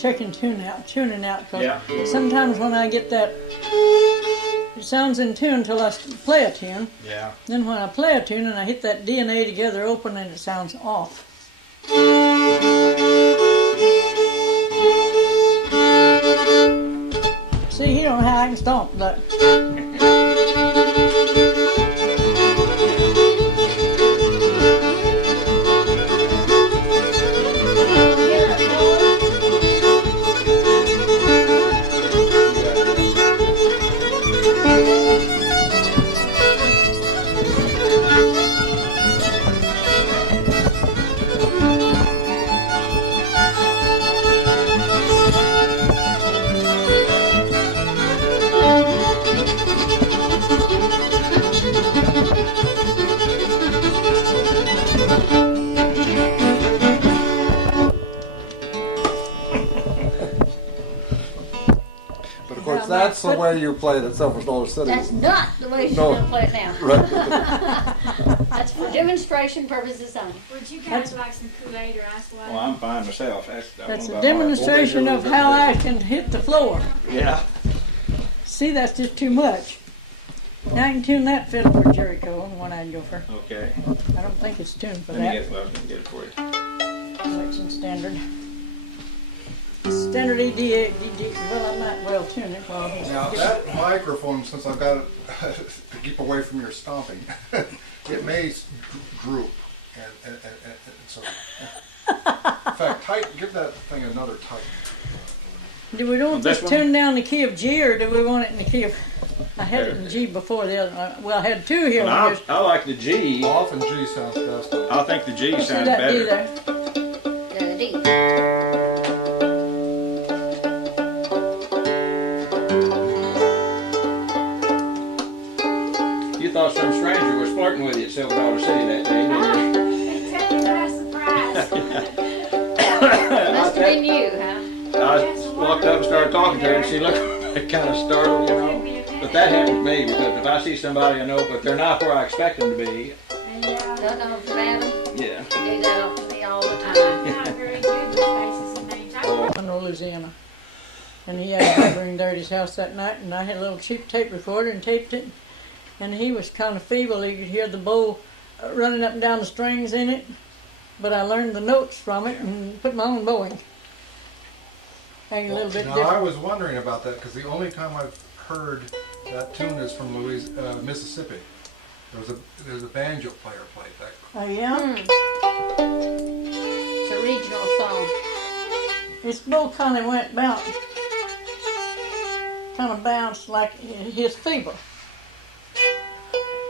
checking tuning out. Cause sometimes when I get that, it sounds in tune until I play a tune. Yeah. Then when I play a tune and I hit that D and A together open, and it sounds off. See, you don't know how I can stomp that. That's the way you play it at Silver Dollar City. That's not the way you're going to play it now. Right. That's for demonstration purposes only. Would you guys like some Kool-Aid or ice water? Well, I'm fine myself. That's a demonstration of how I can hit the floor. Yeah. See, that's just too much. Now I can tune that fiddle for Jericho on one-eyed gopher. Okay. I don't think it's tuned for Let me that. get it for you. Election standard. Standard ED, well, I might well tune it while he's... Now that microphone, since I've got it to keep away from your stomping, it may droop. And so, in fact, give that thing another tighten. Do we want this tuned down the key of G, or do we want it in the key of... I had it in G before the other one. Well, I had two here. I like the G. Often G sounds best. I think the G sounds better. The D. You thought some stranger was flirting with you at Silver Dollar City that day, didn't you? It took me by surprise. Must have been you, huh? I walked up and started talking to her, and she looked kind of startled, you know. But that happens to me, because if I see somebody I know, but they're not where I expect them to be. Don't know from Adam? Yeah. You do that to me all the time. Not very good with faces and names. In Louisiana. And he had a neighbor in Dirty's house that night, and I had a little cheap tape recorder and taped it. And he was kind of feeble. You could hear the bow running up and down the strings in it. But I learned the notes from it and put my own bowing. A little bit different. I was wondering about that, because the only time I've heard that tune is from Mississippi. There's a banjo player played that. Oh, yeah? It's a regional song. His bow kind of went bounced like his feeble.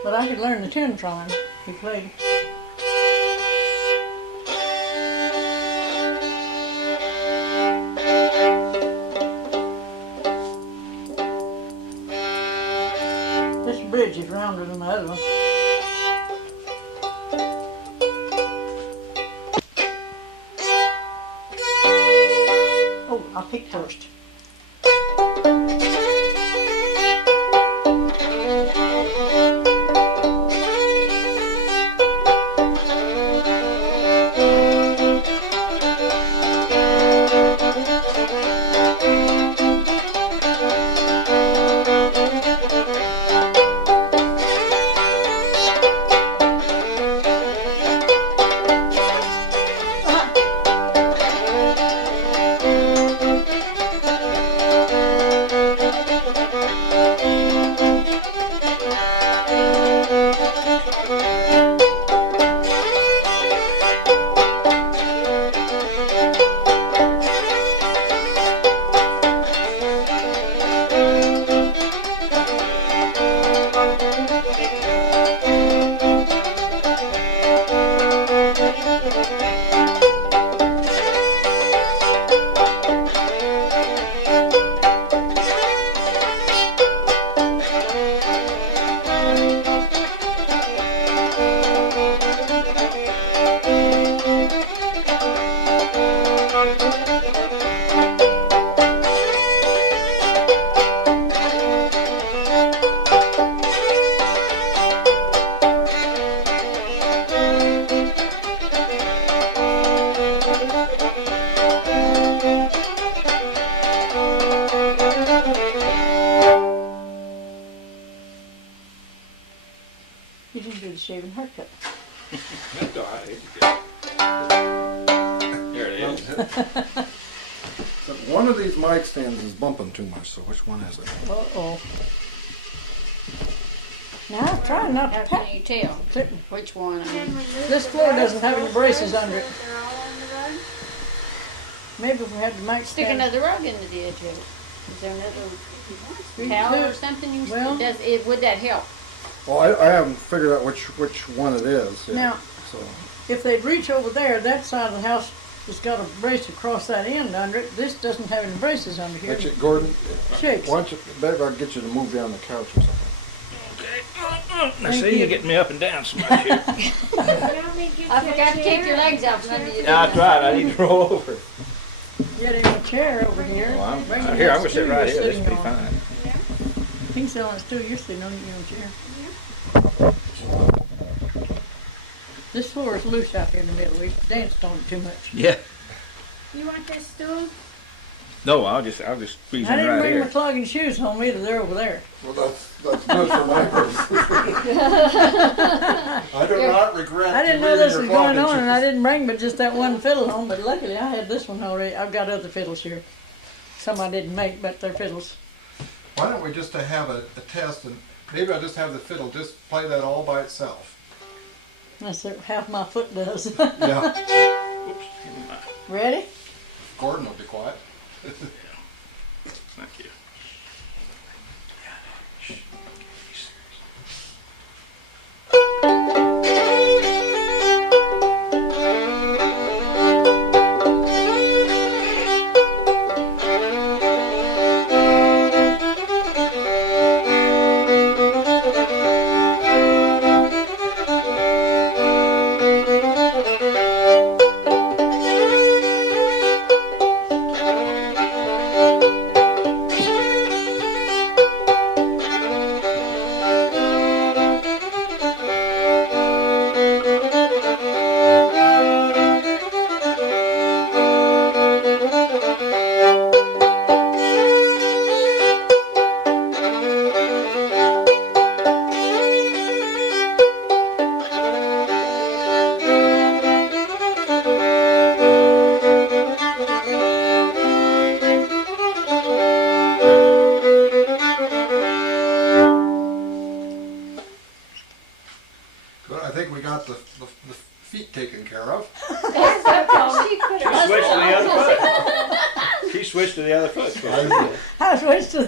But I could learn the tune from him. He played. This bridge is rounder than the other one. Oh, I'll pick first. shaving haircut. That's all right. It's good. There it is. So one of these mic stands is bumping too much, so which one is it? Uh-oh. Now, I'm trying not to How tap. can you tell which one? This floor doesn't have any braces under it. They're all on the road. Maybe if we had the mic Stick stand. another rug in the ditch. Is there another towel or something you Well- would that help? Well, I haven't figured out which one it is yet, Now, so. if they'd reach over there, that side of the house has got a brace across that end under it. This doesn't have any braces under here. Actually, Gordon, Shakes. why don't you, better if I can get you to move down the couch or something. Now Thank see, you. you're getting me up and down so much here. You want me to get I you a forgot to take chair? your legs off from under you. Yeah, that's right. I need to roll over. Get him a chair over here. Well, Bring him here, that I'm gonna sit stool right you're here. This will sitting be on. fine. He can sit on the stool. You're sitting on your chair. This floor is loose out here in the middle. We danced on it too much. Yeah. You want this stool? No, I'll just squeeze I in didn't right bring my here. clogging shoes home either. They're over there. Well, that's good for my purposes. I do not regret I didn't know leaving this your was going clogging on, and I shoes. didn't bring but just that one fiddle home. But luckily, I had this one already. I've got other fiddles here. Some I didn't make, but they're fiddles. Why don't we just have a test, and maybe I'll just have the fiddle just play that all by itself. That's what half my foot does. Yeah. Oops. Ready? Gordon will be quiet. Thank you. Good. I think we got the feet taken care of. She switched to the other foot. She switched to the other foot. I switched to.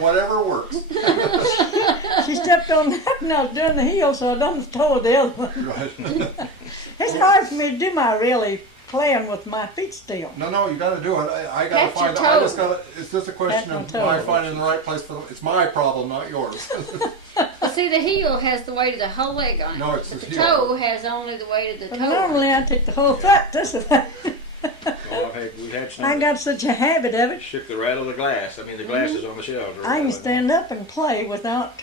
Whatever works. She stepped on that and I was doing the heel, so I done the toe of the other one. Right. It's hard for me to do my really playing with my feet still. No, you got to do it. I got to Catch your find. toe. I just got to. It's just a question Catch of my toe. my finding the right place for. It's my problem, not yours. Well, see, the heel has the weight of the whole leg on it. No, it's but the the heel. toe has only the weight of the But toe. normally I take the whole foot. This is We had some. I got such a habit of it. Shook the rattle of the glass. I mean, the glass is on the shelves. I can stand up and play without.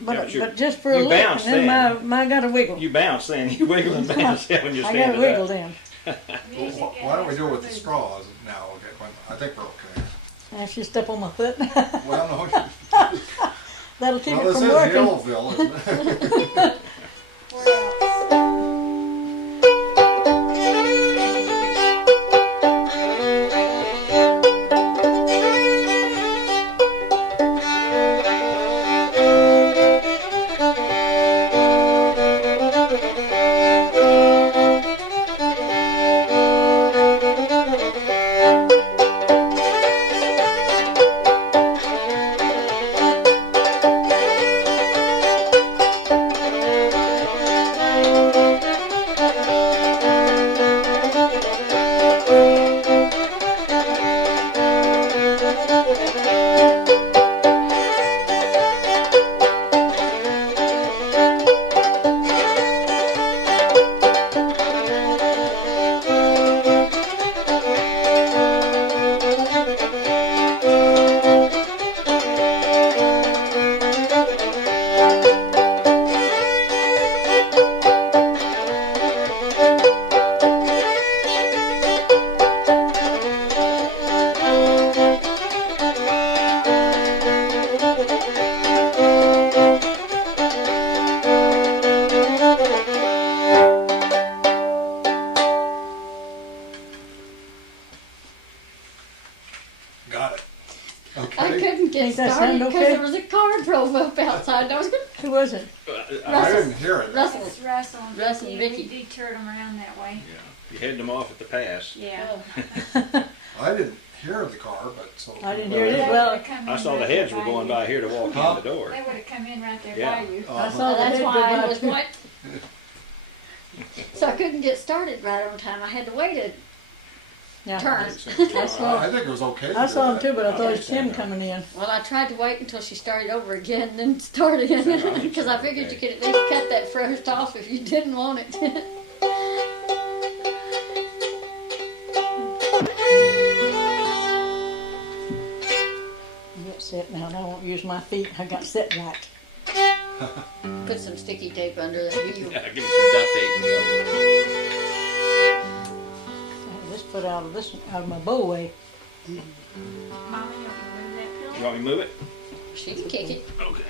Yeah, but you- But just for a you look, bounce and then then. my got to wiggle. You bounce then. You wiggle and bounce when you're I got standing to wiggle up. then. Why don't we do it with the straws now? Okay, I think we're okay. And if you step on my foot, Well, no. that'll keep Well, it this from is working. Yellville, isn't it? I couldn't get Think that started sound because okay? there was a car drove up outside. And I was going Who was it? I didn't hear it. Russell. It's Russell and Russ and Vicky. Vicky. We detoured them around that way. Yeah. You heading them off at the pass. Yeah. I didn't hear the car, but so. I didn't hear it. They Well, would've come I in saw the right heads there were going by here to walk Huh? in the door. They would have come in right there Yeah. by you. I Uh, saw the that's head why go I by was too. what. So I couldn't get started right on time. I had to wait a Yeah. turn. I saw. I think it was okay. to I do saw him that. too, but I thought it was Tim coming in. Well, I tried to wait until she started over again, then start again, because I figured you could at least cut that first off if you didn't want it. I get set now, and I won't use my feet. I got set right. Put some sticky tape under the wheel. Yeah, give me some duct tape. I had this foot out of my bow way. Mommy, you can move that You pillow. want me to move it? She can kick it. Okay.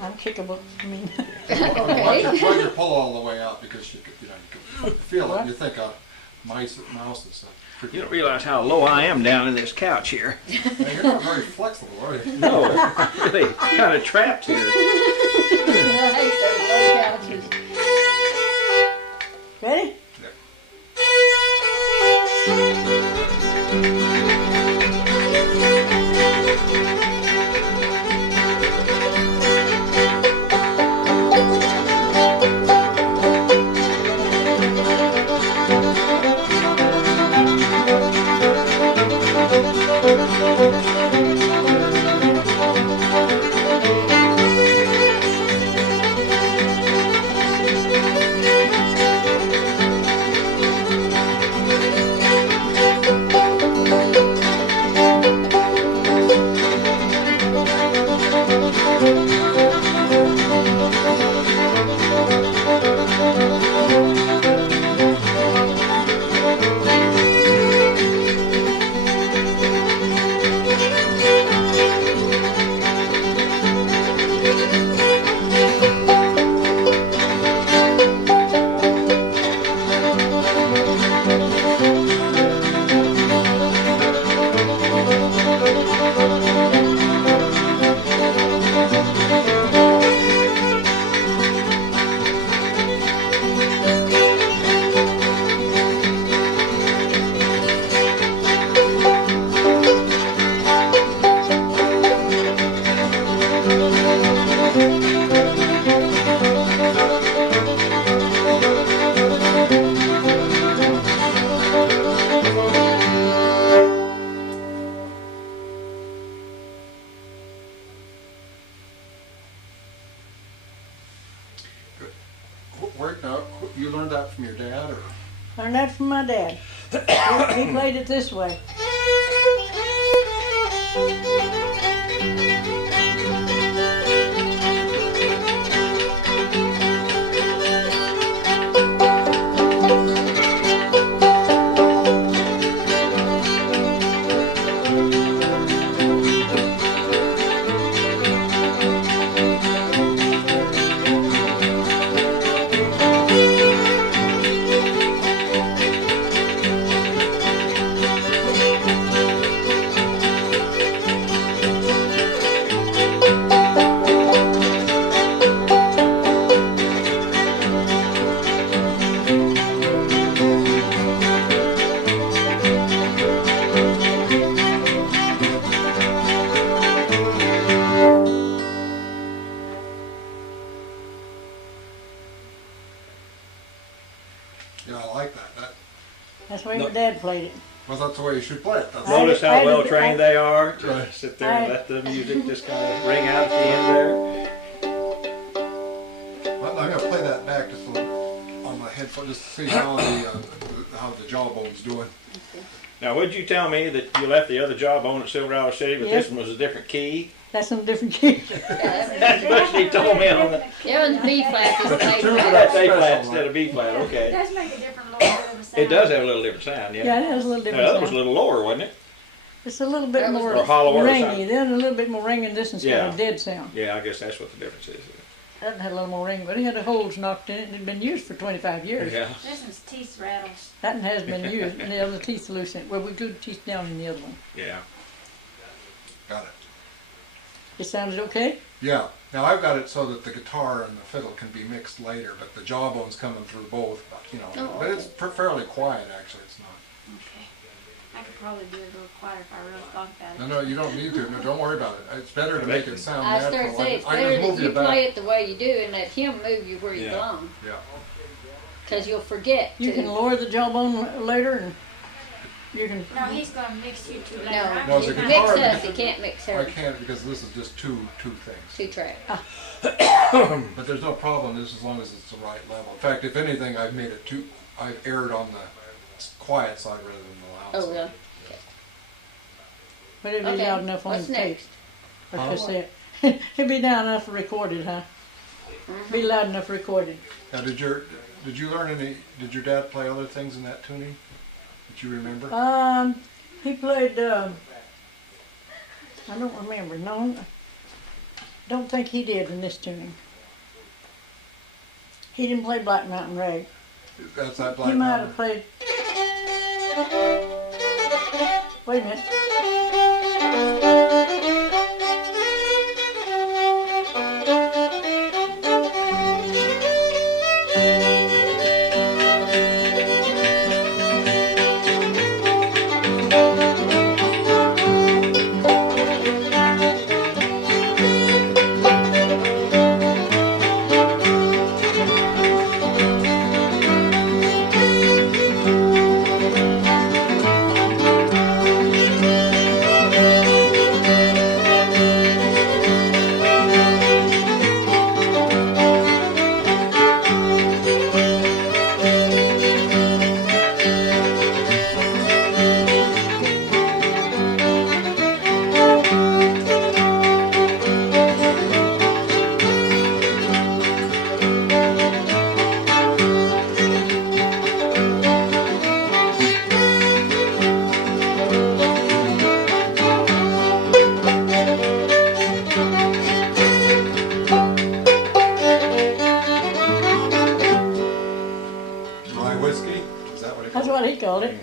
I'm kickable. I mean, Why'd Okay. your pull all the way out because you can feel What? it. You think a mouse and stuff. You don't realize how low I am down in this couch here. Hey, you're not very flexible, are you? No, really, kind of trapped here. I hate those low couches. ready? You learned that from your dad, or? Learned that from my dad. He played it this way. Yeah, I like that. That's the way No. my dad played it. Well, that's the way you should play it. That's Notice I how well trained they are to Right. sit there and let the music just kind of ring out at the end there. I'm gonna play that back just on my headphone, just to see how the jawbone's doing. Now, would you tell me that you left the other jawbone at Silver Dollar City, but Yes. this one was a different key? That's some different key. That's what she told me on the. It was B flat. This is A Two flat. That's A Special, flat right? instead of B flat. It Okay. does make a different little bit of a sound. It does have a little different sound, yeah. Yeah, it has a little The different other was a sound. little lower, wasn't it? It's a little bit That was more or hollower or ringy. something. Then a little bit more ring in this instead of Yeah. dead sound. Yeah, I guess that's what the difference is. That had a little more ring, but it had the holes knocked in it and it had been used for 25 years. Yeah. This one's teeth rattles. That one has been used, and the other teeth loose in it. Well, we glued teeth down in the other one. Yeah. Got it. It sounded okay? Yeah. Now I've got it so that the guitar and the fiddle can be mixed later, but the jawbone's coming through both. You know, Oh, but it's okay. fairly quiet actually. It's not. Okay. I could probably do it a little quieter if I really thought about it. No, you don't need to. No, don't worry about it. It's better to make it sound I natural. started saying it's I better just move that you you back. play it the way you do and let him move you where you Yeah. belong. Yeah. Because you'll forget You to. can lower the jawbone later and you can. No, he's gonna mix you two later. No, I'm No, just the kinda- mix guitar- us. You can't mix I her. can't because this is just two things. 2 track. But there's no problem this as long as it's the right level. In fact, if anything, I've made it too. I've erred on the quiet side rather than the loud Oh, side. yeah. But it'd be Okay, loud enough on what's the tape. next? Like Huh? I said. It'd be loud enough recorded, huh? Be loud enough recorded. Now, did you learn any? Did your dad play other things in that tuning that you remember? He played, I don't remember, no, don't think he did in this tuning. He didn't play Black Mountain Rag. That's that He Black might Mountain. have played, wait a minute. Rye whiskey? Is that what it That's called? what he called it.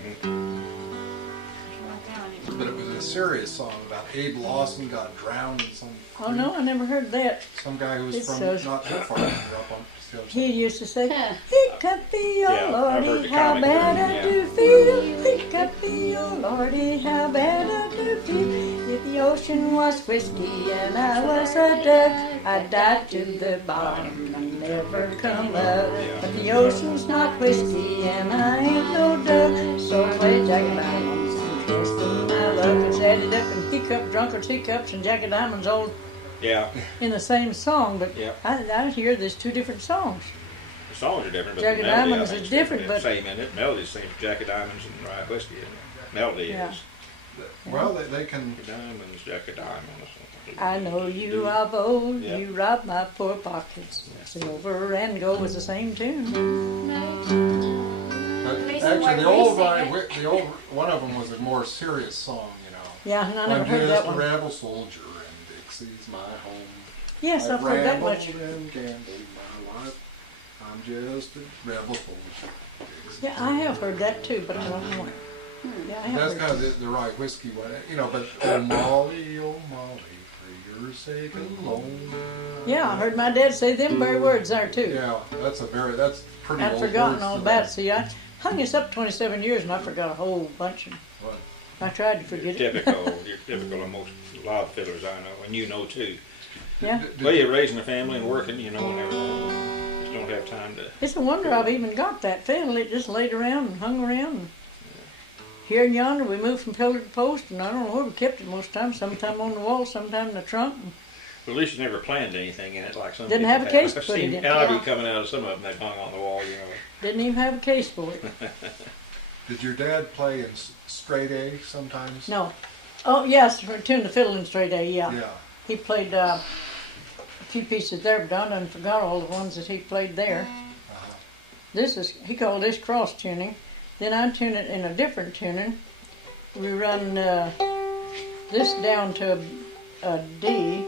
But it was a serious song about Abe Lawson got drowned in some. Oh no, I never heard that. Some guy who was It's from so- not too far from here, up on just the other He side. used to say, Huh. "Hiccupy, Yeah, oh I've heard lordy, the how comic bad version, I yeah. do feel. Hiccupy, oh lordy, how bad I do feel. If the ocean was whiskey and I was a duck, I'd dive to the bottom and never come up. But the ocean's not whiskey and I ain't no duck, so I play Jack Diamonds and trust in my luck." It's added up in Hiccup, Drunkards Hiccups, and Jack Diamonds all Yeah, in the same song, but Yeah. I hear there's two different songs. the songs are different, but Jack the of melody, Diamonds I think, is different, but- same in it. Melody is the same as Jack of Diamonds and Rye Whiskey. Isn't it? Melody Yeah. is Well, they can. Jack of Diamonds, Jack of Diamonds. I know you rob old, Yeah. you rob my poor pockets. Silver and gold was the same tune. But least actually, the the way we old sing Rye, it. the old one of them was a more serious song, you know. Yeah, and I I'm never heard just that a one. rebel soldier and Dixie's my home. Yes, I've heard that much. And gambled my life. I'm just a rebel soldier. Dixie's Yeah, I have heard that too, but I don't know. Yeah, I have That's heard kind of the Rye whiskey one, you know. But oh Molly, for your sake alone. Yeah, I heard my dad say them very words there too. Yeah, that's pretty I'd old forgotten words all to about me. it. See, I hung this up 27 years and I forgot a whole bunch. And Right. I tried to forget it. You're typical of most a lot of fiddlers I know, and you know too. Yeah, Well, you're raising a family and working, you know, and everything. Just don't have time to. it's a wonder I've even got that fiddle. It just laid around and hung around. And here and yonder, we moved from pillar to post, and I don't know where we kept it most times. Sometime on the wall, sometime in the trunk. But at least you never planned anything in it like some Didn't people have a case to I've put it seen in. Ivy Yeah. coming out of some of them they've hung on the wall, you know. Didn't even have a case for it. Did your dad play in straight A sometimes? No. Oh, yes, for tune the fiddle in straight A, yeah. Yeah. He played a few pieces there, but I done forgot all the ones that he played there. Uh-huh. He called this cross tuning. Then I tune it in a different tuning. We run this down to a D.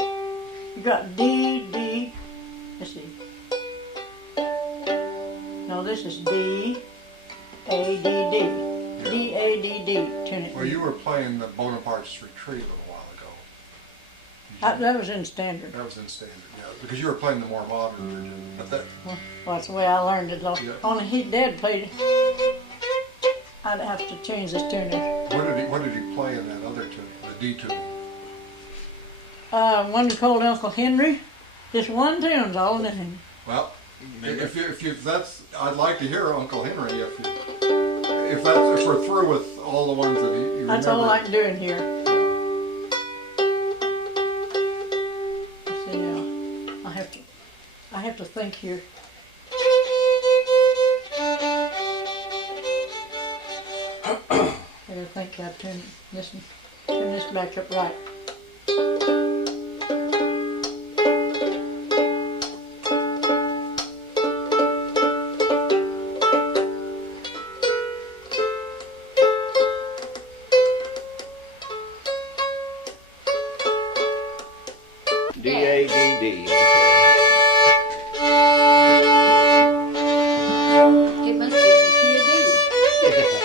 You got D, D. Let's see. No, this is D, A, D, D. D, A, D, D. Tune it. Well, you were playing the Bonaparte's Retreat a little while ago. That was in standard. That was in standard, yeah, because you were playing the more modern version. But that, Well, that's the way I learned it. Yeah. Only Dad played. I'd have to change this tuner. what did he play in that other tune, the D tune? One called Uncle Henry. Just one tune's all in it. Well, if that's, I'd like to hear Uncle Henry if we're through with all the ones that you remember. That's all I can do in here. See now, I have to think here. I gotta think how to turn this back up right. D-A-D-D. It must be the key of D.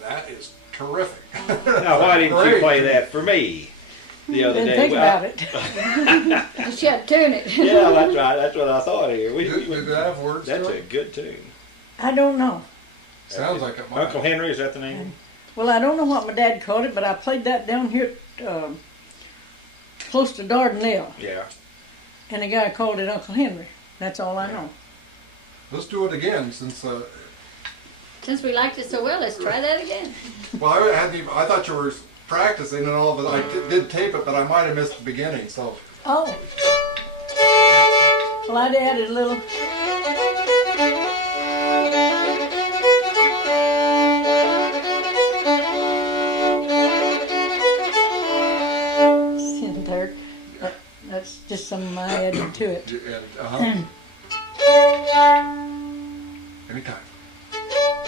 That is terrific. Now, why didn't you Great. play that for me the other Didn't day? think Well, about it. You should tune it. Yeah, that's right. That's what I thought here. Did that have words That's to a it? good tune. I don't know. Sounds like it might. Uncle Henry, is that the name? Well, I don't know what my dad called it, but I played that down here close to Dardanelle, Yeah. and the guy called it Uncle Henry. That's all I know. Let's do it again since. Since we liked it so well, let's try that again. Well, I thought you were practicing and all, but I did tape it, but I might have missed the beginning. So. Oh. Well, I'd added a little. In there. That's just something I added to it. And, anytime.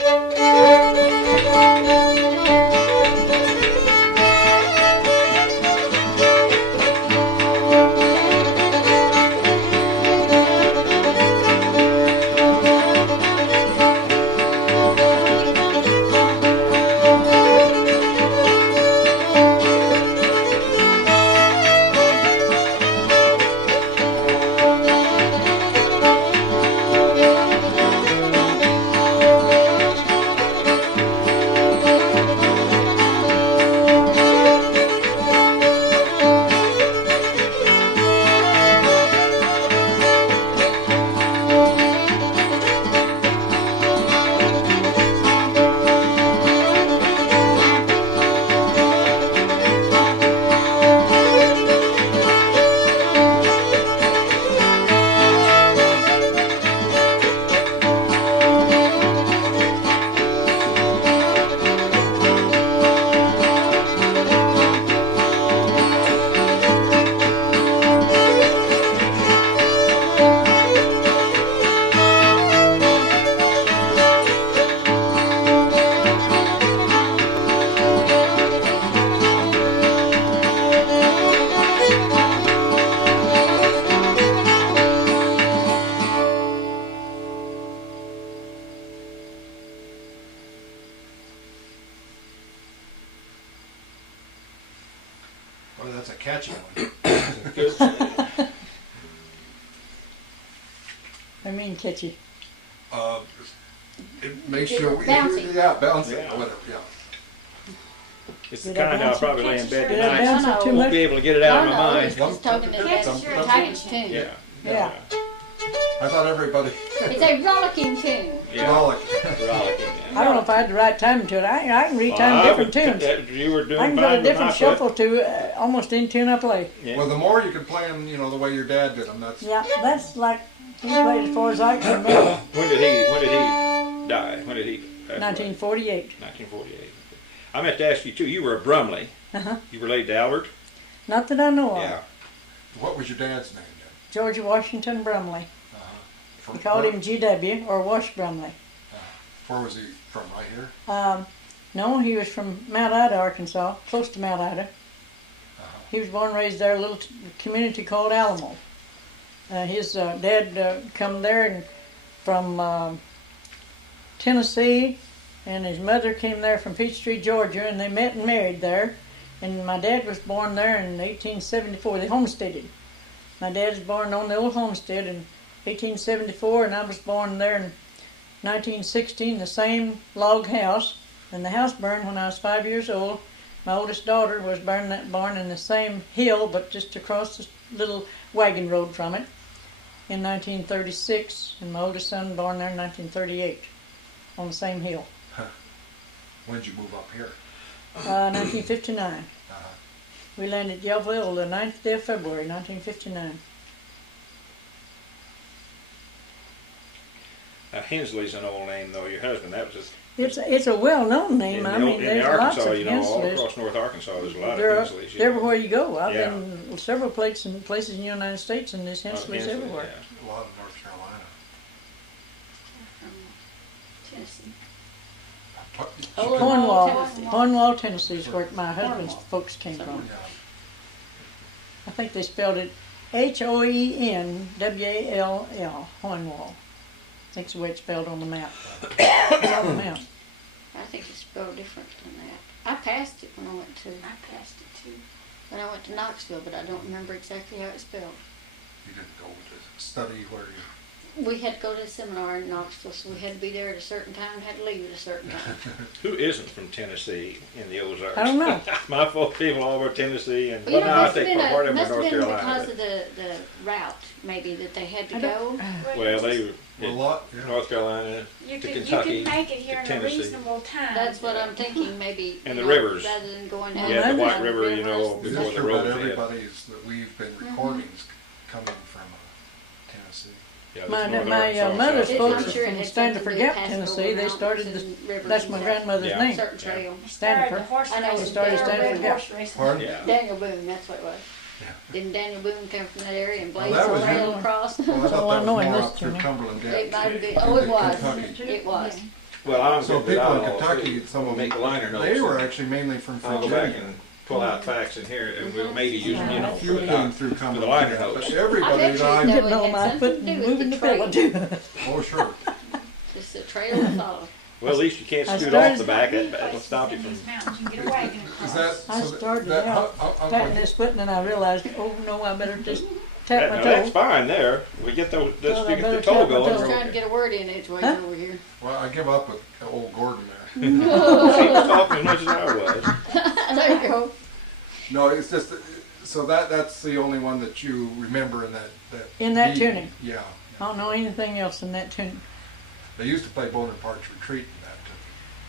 Oh, that's a catchy one. I mean catchy. It makes you, Bouncy. yeah, bouncy, Yeah. whatever, yeah. It's the Did I kind I'll bounce it? probably lay in bed Did I tonight. bounce it too Won't much? be able to get it out of my No, mind. it's just talking to that Tiger's tune. Yeah. Yeah. I thought everybody, It's a rollicking tune. Yeah. rollick. Rollicking, yeah. I don't know if I had the right time to it. I can read Well, time I different would- tunes. You were doing I can fine go a with my different foot. shuffle to almost any tune I play. Yeah. Well, the more you can play them, you know, the way your dad did them, that's, Yeah, that's like he played as far as I can remember. When did he die? When did he pass away? 1948. 1948. I meant to ask you too. You were a Brumley. Uh-huh. You related to Albert? Not that I know of. Yeah. what was your dad's name then? George Washington Brumley. From We called where- him GW or Wash Brumley. Where was he from, right here? No, he was from Mount Ida, Arkansas, close to Mount Ida. He was born and raised there, a little community called Alamo. His dad come there and from Tennessee, and his mother came there from Peachtree, Georgia, and they met and married there. And my dad was born there in 1874. They homesteaded. My dad was born on the old homestead in 1874, and I was born there in 1916, the same log house. And the house burned when I was 5 years old. My oldest daughter was born in the same hill, but just across the little wagon road from it in 1936. And my oldest son born there in 1938 on the same hill. When did you move up here? 1959. Uh-huh. We landed at Yellville the 9th day of February, 1959. Hensley's an old name though. Your husband, that was just It's a well-known name. I mean, in there's the lots Arkansas, of you know, all Hensleys. across North Arkansas, there's a lot They're of Hensleys. everywhere you go. I've Yeah. been several places in the United States, and there's A lot of Hensleys Hensleys, everywhere. A lot of North Carolina. From Tennessee. Oh, Cornwall, Tennessee is where my husband's folks came from. Yeah. I think they spelled it Hoenwall, Cornwall. I think it's the way it's spelled on the map. It's on the map. I think it's spelled different than that. I passed it when I went to Knoxville, but I don't remember exactly how it's spelled. You didn't go to study where you... We had to go to a seminar in Knoxville, so we had to be there at a certain time, had to leave at a certain time. Who isn't from Tennessee in the Ozarks? I don't know. My folk people all over Tennessee, and Well, you well, know, no, I must have think been, part of them must were have North been Carolina. because of the route, maybe, that they had to I go. don't- Well, they were A lot, yeah. North Carolina You to could, Kentucky. you could make it here to in a Tennessee. reasonable time. That's what I'm thinking, maybe. And you the know, rivers. Rather than going down. Yeah, the the White River, you know, It before is the true road about was in. everybody's that we've been recordings coming from Tennessee. Yeah, this My North my Arkansas, mother's South folks I'm are Dakota. sure it from had Stand to something to Forget, pass Tennessee. over They started mountains and rivers that's and my stuff. grandmother's Yeah. name. Certain trail. Started the Stanford. horse I know racing. it started down, Stanford, red yeah. horse racing. Pardon? Yeah. Daniel Boone, that's what it was. Yeah. Didn't Daniel Boone come from that area and Well, blazed that the was trail him. across? Well, I So thought I that know was in more this up through journey. Cumberland It Dip. might have been. Oh, it was. Kentucky. It was. Well, I'm So good with people in outlaws, Kentucky, too. some of Make them, the liner notes. they were and actually mainly from I'll go back Virginia. and pull out facts in here, and we'll maybe use them, you know, A for few the came through for the Cumberland liner Dip, notes. but I everybody bet you that I, know. Getting it on had my something foot to do and with moving the the pillow trail. too. oh sure, Just the trail to follow. Well, at least you can't I scoot started- off the back. That'll stop you In from. these mountains, you can get a wagon is across. that, I so started that, out patting this foot, and then I realized, oh no, I better just tap my Now, that's toe. fine there. We get the Well, I let's get better the toe tap my going. toe. I was We're trying to okay. get a word in edgeways Huh? over here. well, I give up with old Gordon there. She was talking as much as I was. There you go. No, it's just, so that's the only one that you remember in that In that beat. tuning. Yeah. I don't know anything else in that tune. They used to play Bonaparte's Retreat in that tune.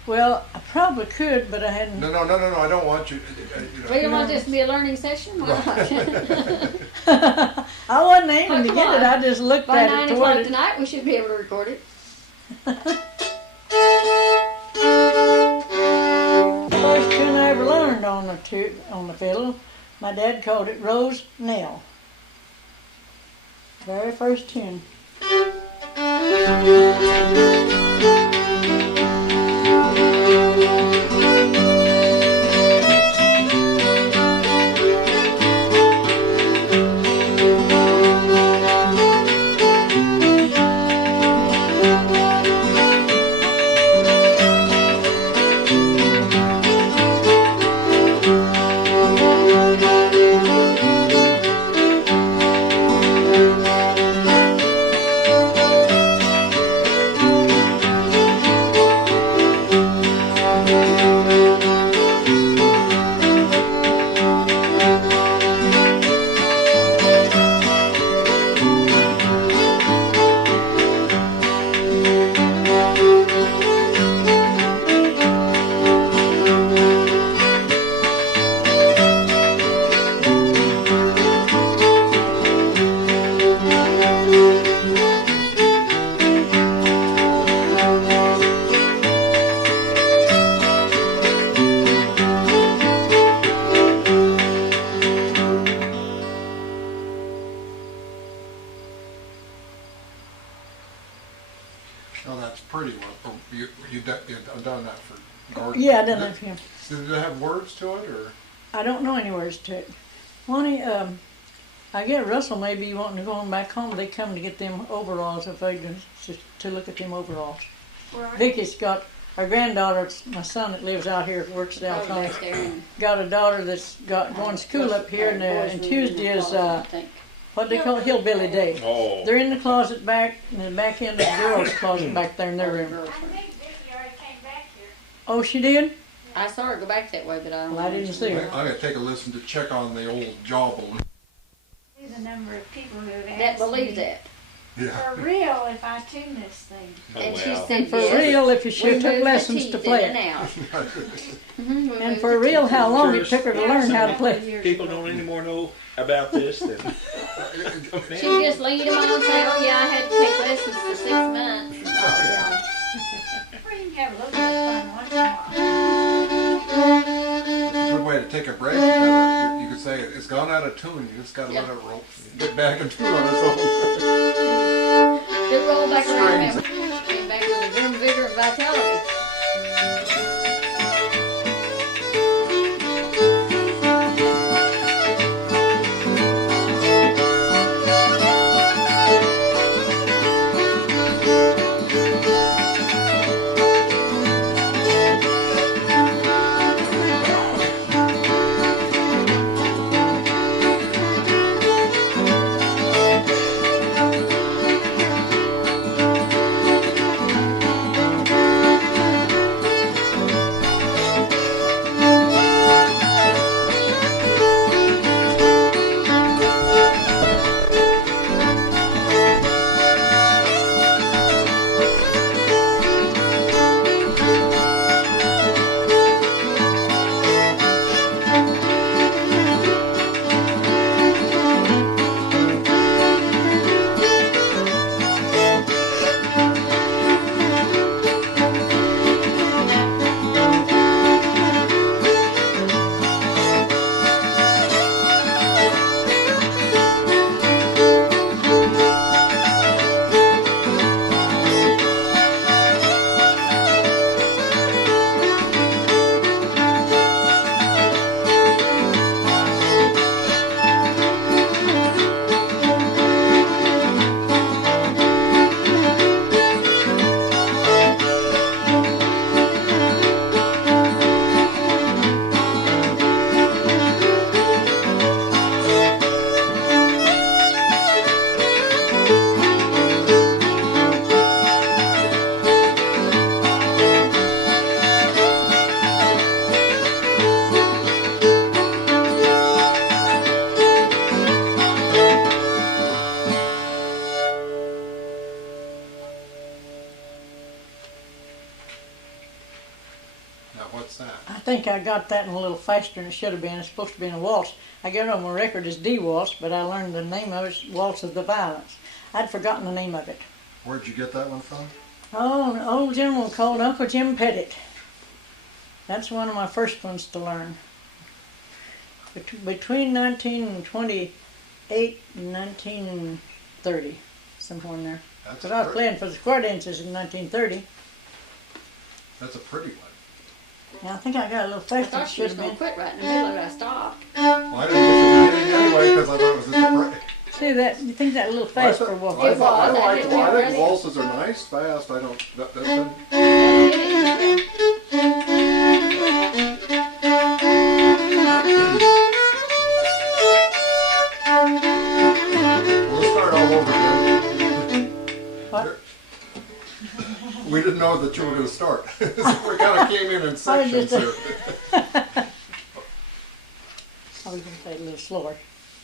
Well, I probably could, but I hadn't. No, I don't want you, We don't want this to be a learning session? Why not? I wasn't aiming to come get it. on. I just looked By at 9 it o'clock toward it. tonight, we should be able to record it. The first tune I ever learned on the fiddle, my dad called it Rose Nell. Very first tune. that's pretty. You've done that for gardening. Yeah, I done that for him. Did it have words to it, or? I don't know any words to it. Lonnie, I get Russell may be wanting to go on back home. They come to get them overalls if they to look at them overalls. Right. Vicky's got our granddaughter, my son that lives out here, works at Probably Alcona. back there and Got a daughter that's going to school up here, and Tuesday is I think. what they call Hillbilly Day. Oh. They're in the closet back, in the back end of the girls' closet back there in their room. I think Vicky already came back here. Oh, she did? I saw her go back that way, but I don't Well, I know. didn't see her. I gotta take a listen to check on the old jawbone. See the number of people who have That asked believe me that. Yeah. for real if I tune this thing. Oh, And she wow. said And for yes. real, if you We should moved took the lessons teeth to play in and it. out. Mhm, we And moved for the real, teeth. how long it First- took her to learn how to play. People don't anymore know about this than She just lead them on and say, oh yeah, I had to take lessons for 6 months. Oh, yeah. Well, you can have a little bit of fun once in a while. Good way to take a break. You could say it's gone out of tune. You just gotta let Yeah. it roll, get back in tune on its own. It rolled back around. Came back with a vim, vigor, and vitality. Now what's that? I think I got that in a little faster than it should have been. It's supposed to be in a waltz. I got it on my record as D-Waltz, but I learned the name of it, Waltz of the Violence. I'd forgotten the name of it. Where'd you get that one from? Oh, an old gentleman called Uncle Jim Pettit. That's one of my first ones to learn. Between 1928 and 1930, somewhere in there. That's But I was playing for the square dances in 1930. That's a pretty one. And I think I got a little I faster than thought it she should was have going been. to quit right in the middle of it. I stopped. Well, I didn't get to the beginning anyway because I thought it was just a break. See that? You think that a little fast for a waltz? It was. I I didn't think already. waltzes are nice, fast. I don't. That's We'll start all over again. What? We didn't know that you were going to start. So we kind of came in sections just- here. I was going to play it a little slower.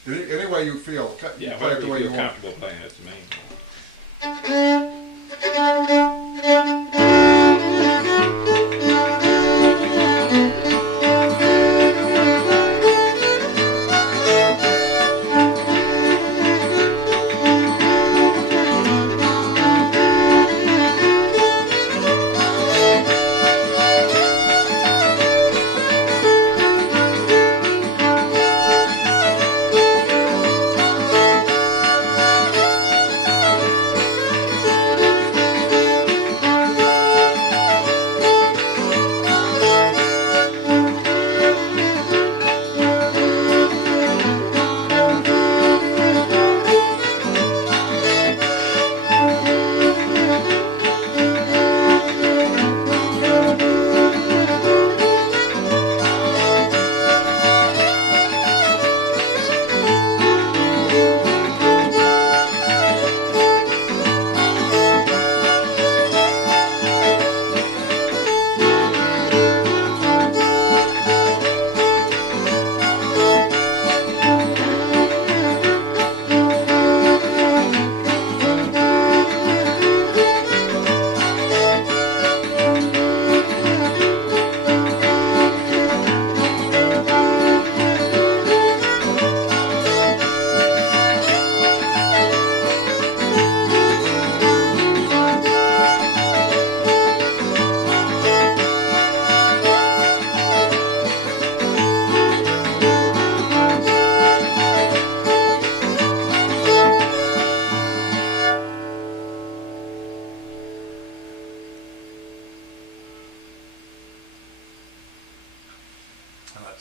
Any way you feel, you yeah, play it whatever the you way you feel want. comfortable playing, that's the main thing.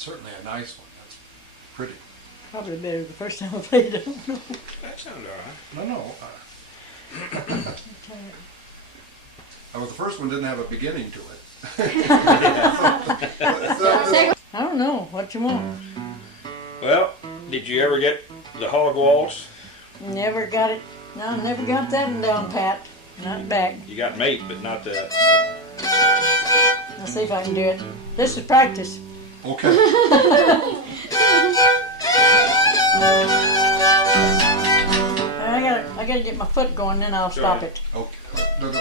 That's certainly a nice one. That's pretty. Probably better the first time I played it. I don't know. That sounded all right. No. Well, the first one didn't have a beginning to it. I don't know what you want. Well, did you ever get the hog waltz? Never got it. No, never got that one down pat. Not back. You got mate, but not the. Let's see if I can do it. This is practice. Okay. I gotta get my foot going, then I'll stop it. Okay. No.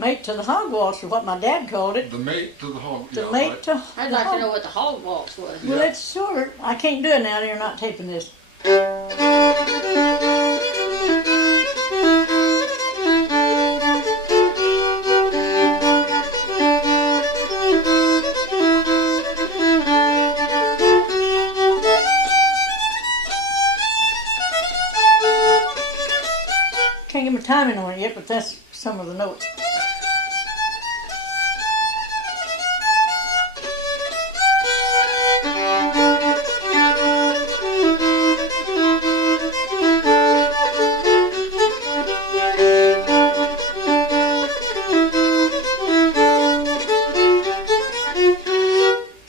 Mate to the hog waltz, or what my dad called it. The mate to the hog. The yeah, mate right. to I'd the like to hog. know what the hog waltz was. Well, Yeah. it's sort of, I can't do it now, you're not taping this. Can't get my timing on it yet, but that's some of the notes.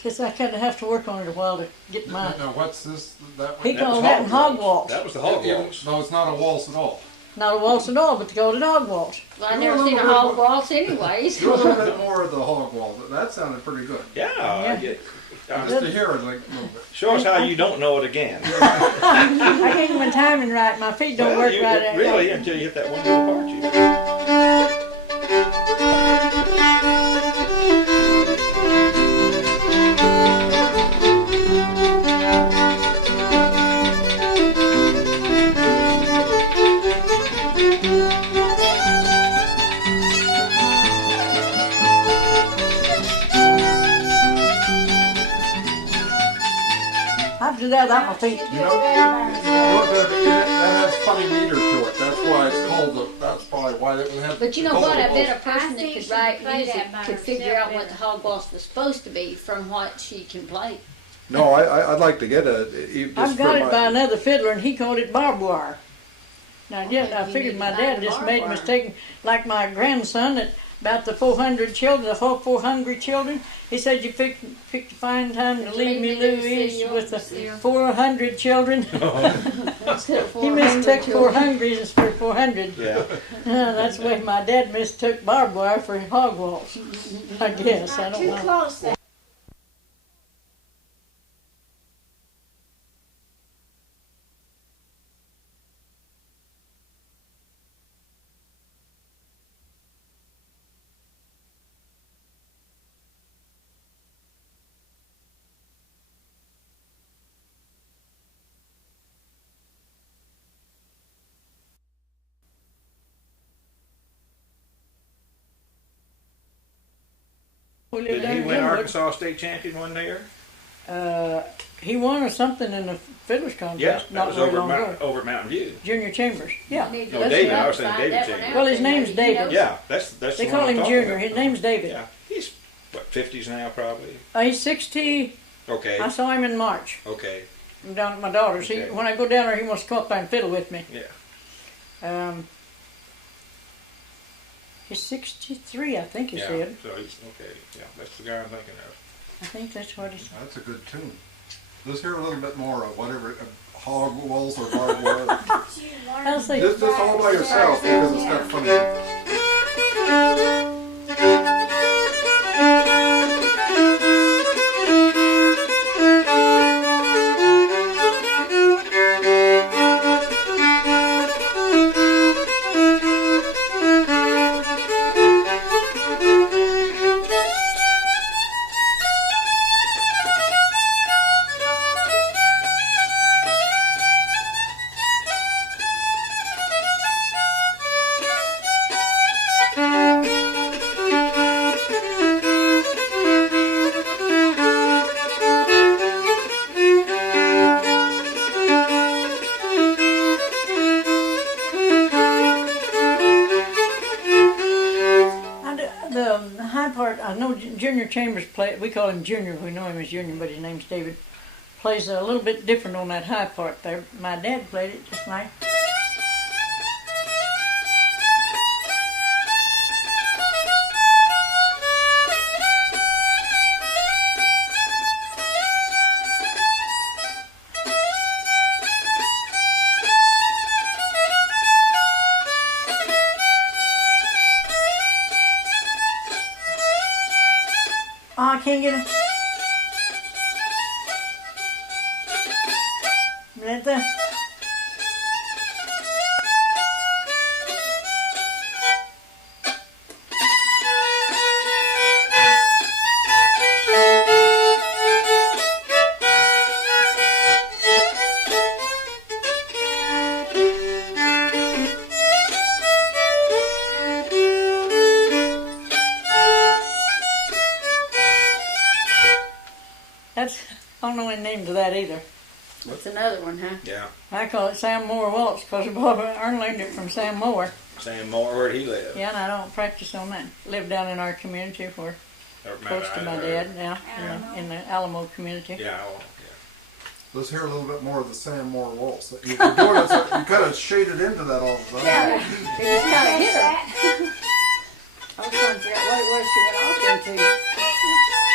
Guess I kind of have to work on it a while to get my. Now, what's this? That He one? called that hog waltz. That was the hog waltz. No, it's not a waltz at all. Not a waltz at all, but they called it hog waltz. Well, I've never seen a hog waltz anyways. Do a little bit more of the hog waltz. That sounded pretty good. Yeah. Yeah. Just to hear it like a little bit. Show us how you don't know it again. I can't get my timing right. My feet don't Well, work you- right. really, until you hit that one little part you. I do that without my feet. You know, that has funny meter to it. That's why it's called the. That's probably why it would have. But you know called what? the I bet a waltz. person that think could she write could play music that by could figure herself out what the better. hog waltz was supposed to be from what she can play. No, I'd like to get a. I've got it by another fiddler, and he called it barbed wire. Now, I figured my dad just made a mistake, like my grandson, that about the 400 children, the whole 400 children. He said, "You picked to find time to leave me, Louise, with the 400 children." Instead of He 400 mistook children. 400 instead of 400. Yeah. That's the way my dad mistook barbed wire for hog waltz. I guess I Not don't too know. close there. Arkansas state champion one year? He won or something in the fiddlers contest. Yeah, that not was very over long ago. over at Mountain View. Junior Chambers. Yeah. You need No, to David. look I was saying find David that one Chambers. out, Well, his and name's maybe David. he knows. Yeah, that's They the call one I'm him talking Junior. about. His name's David. Yeah, he's what 50s now probably. He's 60. Okay, I saw him in March. okay, I'm down at my daughter's. Okay. When I go down there, he wants to come up there and fiddle with me. yeah, He's 63, I think he yeah. said. So he's okay. Yeah, that's the guy I'm thinking of. I think that's what he's. That's a good tune. Let's hear a little bit more of whatever hog walls or barbed wire. I'll say. Just all by yourself because it's got funny. The high part, I know Junior Chambers we call him Junior, we know him as Junior, but his name's David, plays a little bit different on that high part there. My dad played it just like. Oh, I can't get it. Let the. That's, I don't know any name to that either. That's another one, huh? Yeah, I call it Sam Moore Waltz because Bob Ern learned it from Sam Moore. Sam Moore, where'd he live? Yeah, and I don't practice on that. Live down in our community for close to my dad now, in the Alamo community. Yeah, oh, Let's hear a little bit more of the Sam Moore waltz. You're doing it, so you kind of shaded into that all of a sudden. Yeah, it just kind of hit her. I was trying to figure out what it was she went off into.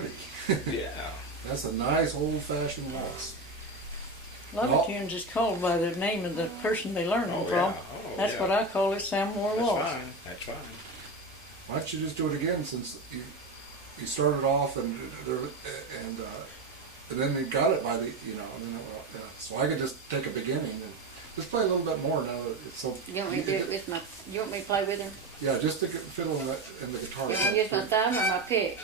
pretty. Yeah. That's a nice old-fashioned waltz. A lot Well- of tunes is called by the name of the person they learn them Oh, from. yeah. Oh, That's yeah. what I call it, Samoa That's Waltz. fine. That's fine. Why don't you just do it again, since you started off and then you got it by the, you know, and then so I could just take a beginning and just play a little bit more now that it's so. You want me to do it with my, you want me to play with him? Yeah, just the fiddle and the guitar. You want me to use my thumb or my pick?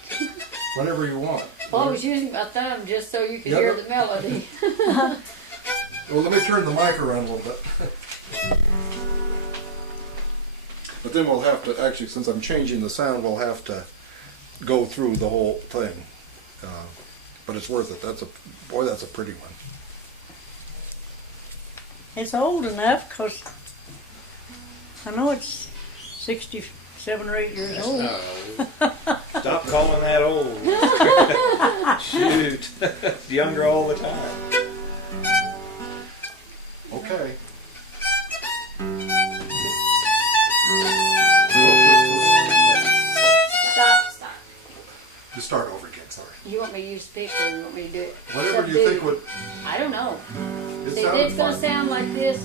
Whatever you want. Well, I was using my thumb just so you could Yeah, hear but- the melody. Well, let me turn the mic around a little bit. But then we'll have to, actually, since I'm changing the sound, we'll have to go through the whole thing. But it's worth it. That's a pretty one. It's old enough because I know it's 67 or 8 years old. No. Stop calling that old. Shoot. Younger all the time. Okay. Stop. Just start over again, sorry. You want me to use pick or you want me to do it? Whatever you think would, I don't know. it See, sounded it's gonna fun. sound like this,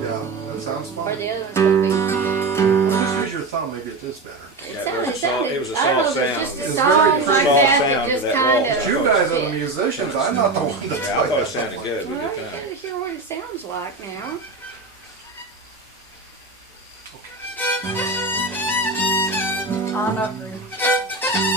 Yeah, that sounds or fun. the other one's gonna Just use your thumb, maybe it is better. be. Yeah, It very sounded. soft- it was a I don't know, soft if it's sound. just a It's song very like soft that sound that to just that kind waltz. But of. you guys are the musicians, I'm not the one to Yeah, I tell thought you. it sounded good with Well, your you tongue. gotta hear what it sounds like now. On up there.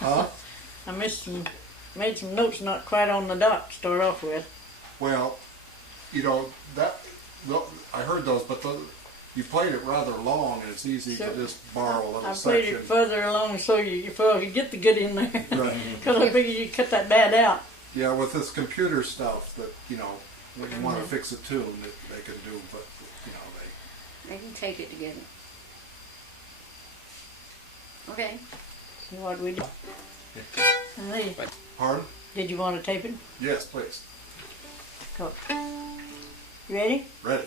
Huh? I made some notes not quite on the dot to start off with. Well, you know, I heard those, but you played it rather long, and it's easy to just borrow a little I section. played it further along so you could get the good in there. Right. Because I figured you cut that bad out. Yeah, with this computer stuff that, you know, when you want to fix a tune that they can do, but, you know, They can take it together. Okay. See what we do. Hey, Pardon? did you want to tape it? Yes, please. Cool. You ready? Ready.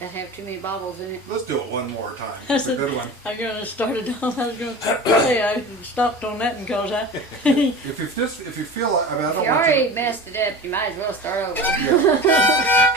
That have too many bobbles in it. Let's do it one more time. It's a good one. I'm going to start it on. I was going to say I stopped on that because I. If you feel like, I mean, I If don't you want already you. messed it up, you might as well start over. Yeah.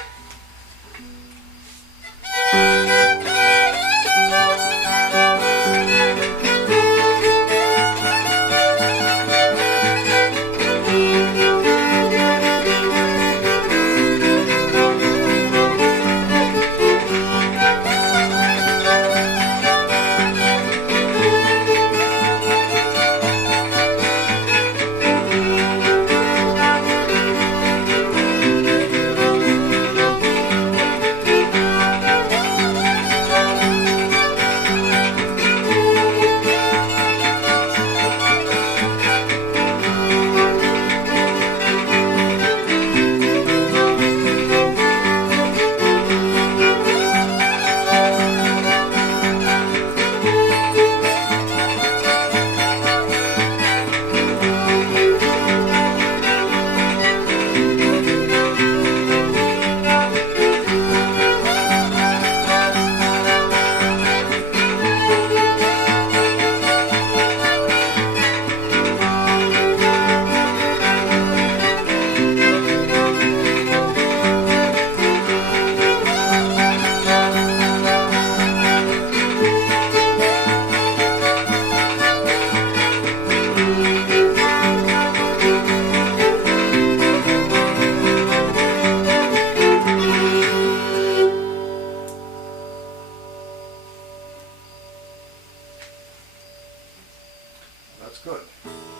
That's good.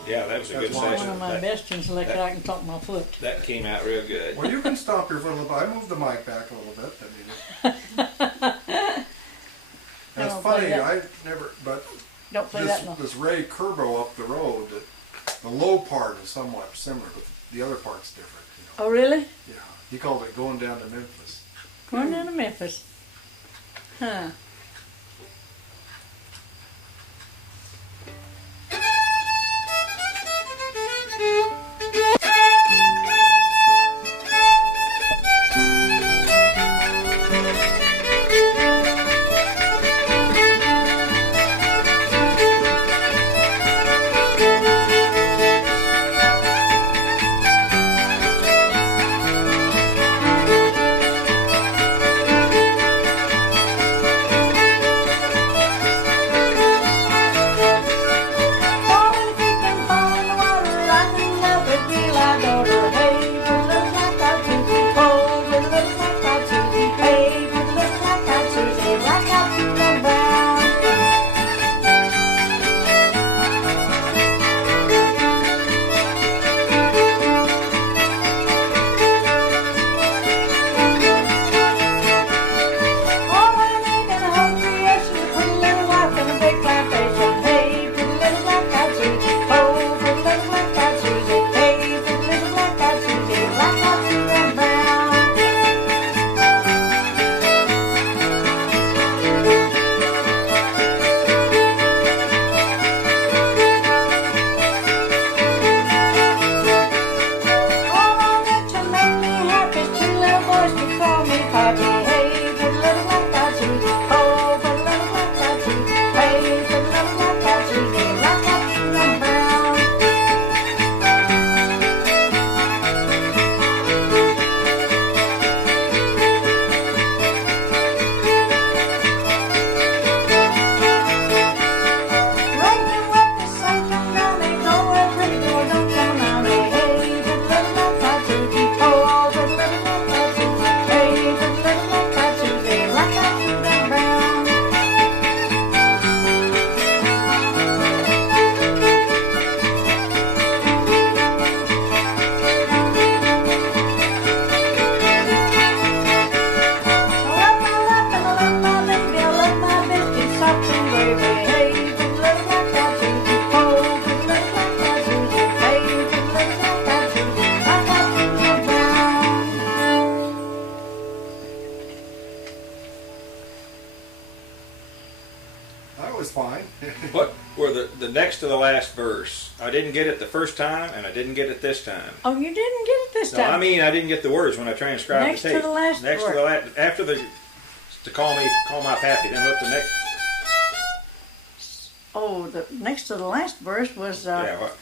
Yeah, that was a good That's One session. of my best ones like I can talk my foot. That came out real good. Well, you can stop your foot a little bit. I moved the mic back a little bit. And it's Don't funny, play that. I never, but Don't play that no. this Ray Curbo up the road, the low part is somewhat similar, but the other part's different. You know? Oh, really? Yeah, he called it going down to Memphis. Going down to Memphis. Huh. last verse. I didn't get it the first time, and I didn't get it this time. Oh, you didn't get it this No, time. I mean I didn't get the words when I transcribed Next the to tape. the last Next to word. the last, after the to call my pappy. Then look the next. Oh, the next to the last verse was Yeah, what?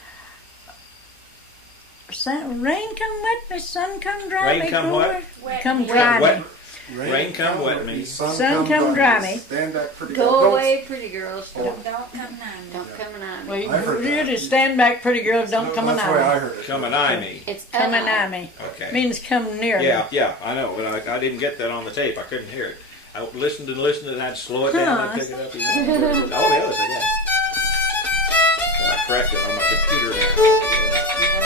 rain come wet me, sun come dry Rain me, come go what? where- Wet come me. dry Wet- me. Rain come wet me. Sun come dry me. Stand back pretty Go good. away, pretty girls. Don't come nigh me. Don't come nigh Well, me. you I heard you that. just stand back, pretty girls, don't come That's anigh the way I me. heard it. Come and eye me. It's Come an anigh eye. me. Okay. Means come near me. Yeah, I know, but I didn't get that on the tape. I couldn't hear it. I listened and listened, and I'd slow it down and pick it up. All the others I got. So I cracked it on my computer now.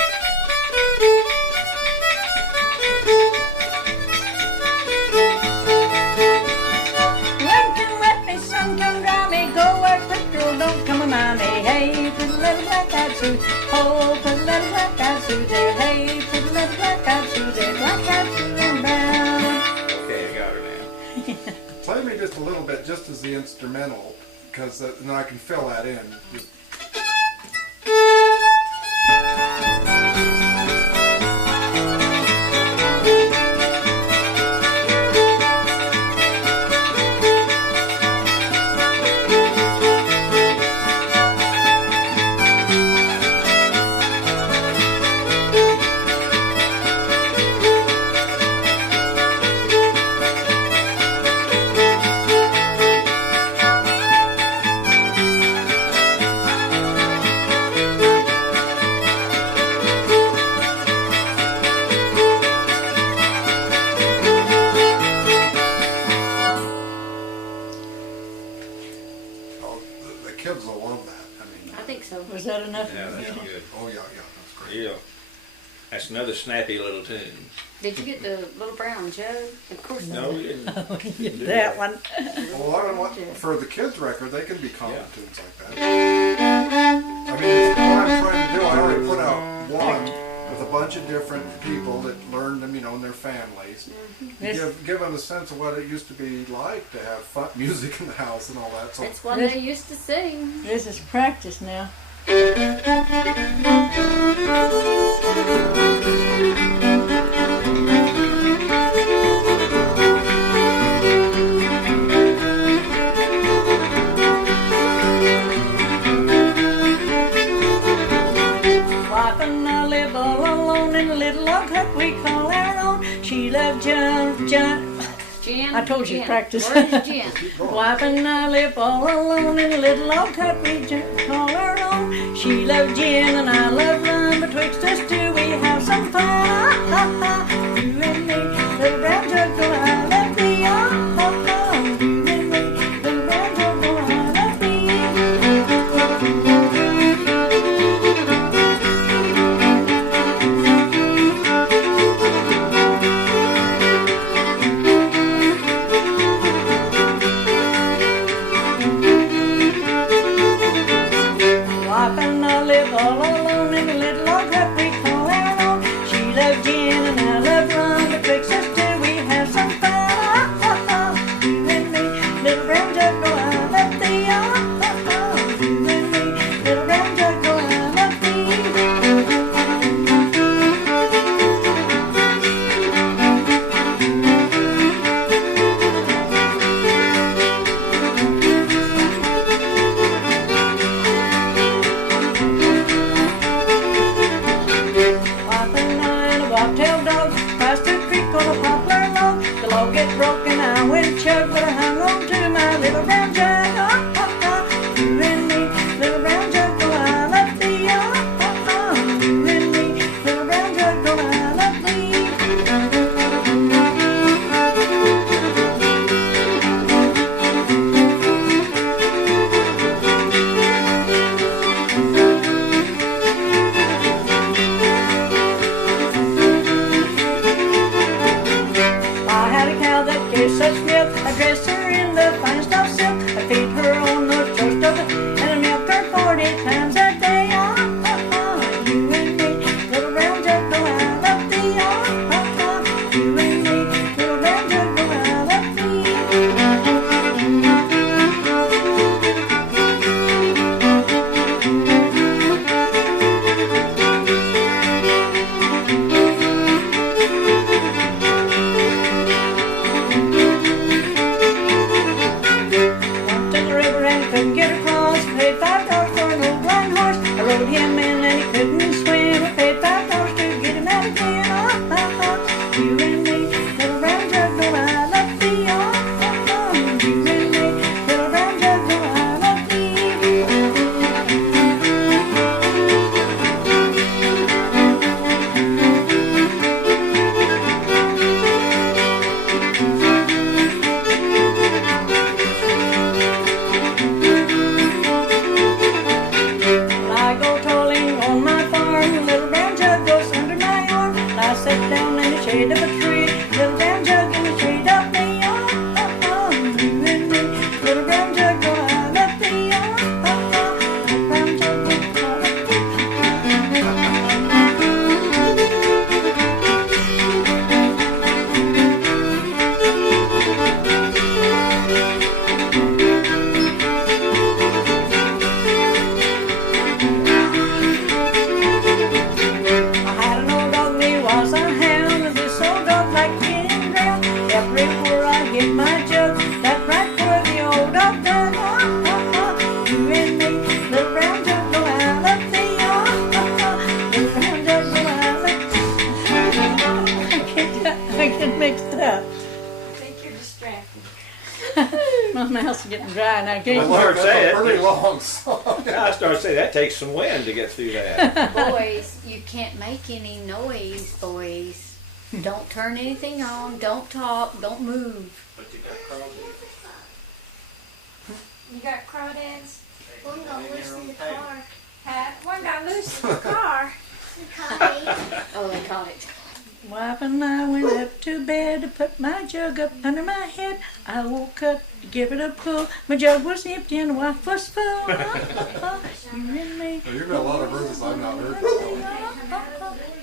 Rain come wet me, sun come dry me, go where pretty girl, don't come anigh me. Hey, pretty little black-eyed Susie, oh, pretty little black-eyed Susie. Hey, pretty little black-eyed Susie, black-eyed Susie and brown. Okay, I got her now. Play me just a little bit, just as the instrumental, because then I can fill that in. Just oh, the kids will love that. I mean, I think so. Was that enough? Yeah, that's good. oh yeah, that's great. Yeah. That's another snappy little tune. Did you get the little brown jug? Of course not. No, we didn't. That one. Well, I don't want, for the kids' record, they can be common Yeah. tunes like that. I mean, it's what I'm trying to do. I already put out one with a bunch of different people that learned them, in their families. This- Give them a sense of what it used to be like to have fun music in the house and all that. So That's what This- they used to sing. This is practice now. Wife and I live all alone in a little log hut we call our own. She loved John. Gin. I told you gin. practice. Where is gin? keep going. Wife and I live all alone in a little log hut we call our own. She loved gin and I love rum. Betwixt us two we have some fun. You and me, little brown jug, go I love thee. You and me, little brown jug, go I love thee. Wife and I live all alone in a little log hut we call our own. She loved gin and I love rum. Betwixt us two we have some fun. You and me, little brown jug, go I love thee. You and me, little brown jug, go I love thee. told him man that he couldn't swim. I paid $5 to get him out again. You and me, little brown jug, know I love thee. You and me, little brown jug, know I love thee. I go tolling on my farm, the little brown jug goes under my arm. I sit down in the shade of a tree, little brown jug in the shade of me. You and me, little brown jug, go I love thee. Brown jug, go I love thee. I had an old dog, and he was a hound, and this old dog liked getting drowned. Everywhere I hit my jug, that's right where the old dog dug. You and me, little brown jug, go I love thee. Little brown jug, go I love thee. I get mixed up. I think you're distracted. My mouth's getting dry and I Well, can't. Lord, That's say a it. pretty long song. I started saying that takes some wind to get through that. Boys, you can't make any noise, boys. Don't turn anything on, don't talk, don't move. You got crawdads? One got loose in the car. One got loose in the car. Oh, they caught it. Wife and I went up to bed to put my jug up under my head. I woke up to give it a pull. My jug was empty and the wife was full. You and me. You've got a lot of verses I've not heard before.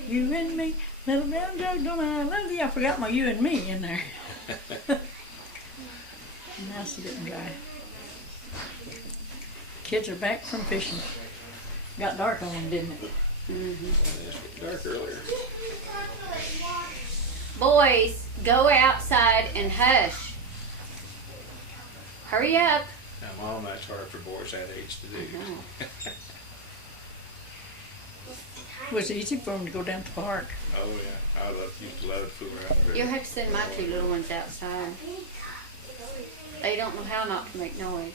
You and me. Little brown jug, don't I love thee. I forgot my you and me in there. Now it's getting dry. Kids are back from fishing. Got dark on them, didn't it? It's dark earlier. Boys, go outside and hush. Hurry up. Now, Mom, that's hard for boys that age to do. It was easy for them to go down to the park. Oh, yeah. I used to love to fool around the You'll river. have to send my two little ones outside. They don't know how not to make noise.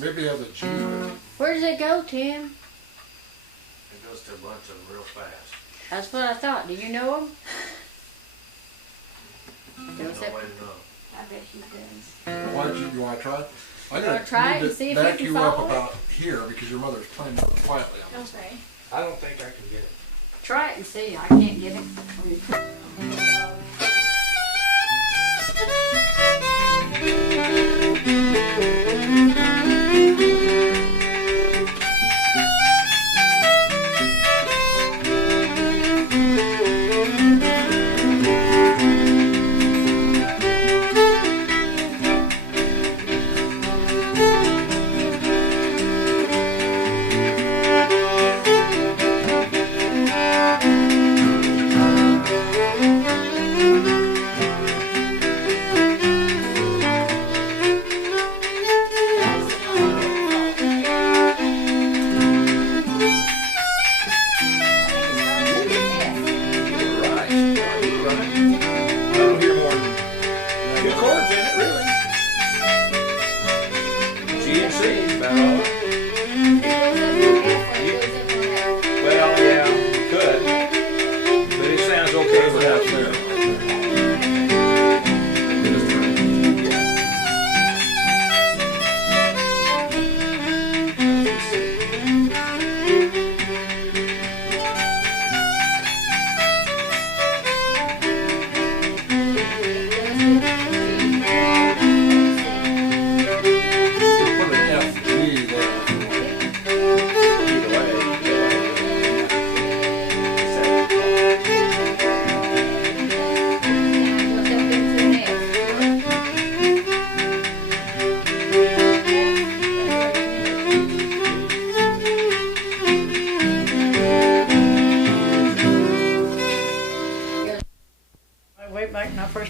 Maybe has a G. Where does it go, Tim? It goes to a bunch of them real fast. That's what I thought. Do you know them? No way to know. I bet he does. Why don't you want to try? I'm Wanna try it and see if you back can you up follow it? about here because your mother's playing quietly on this. Okay. I don't think I can get it. Try it and see. I can't get it.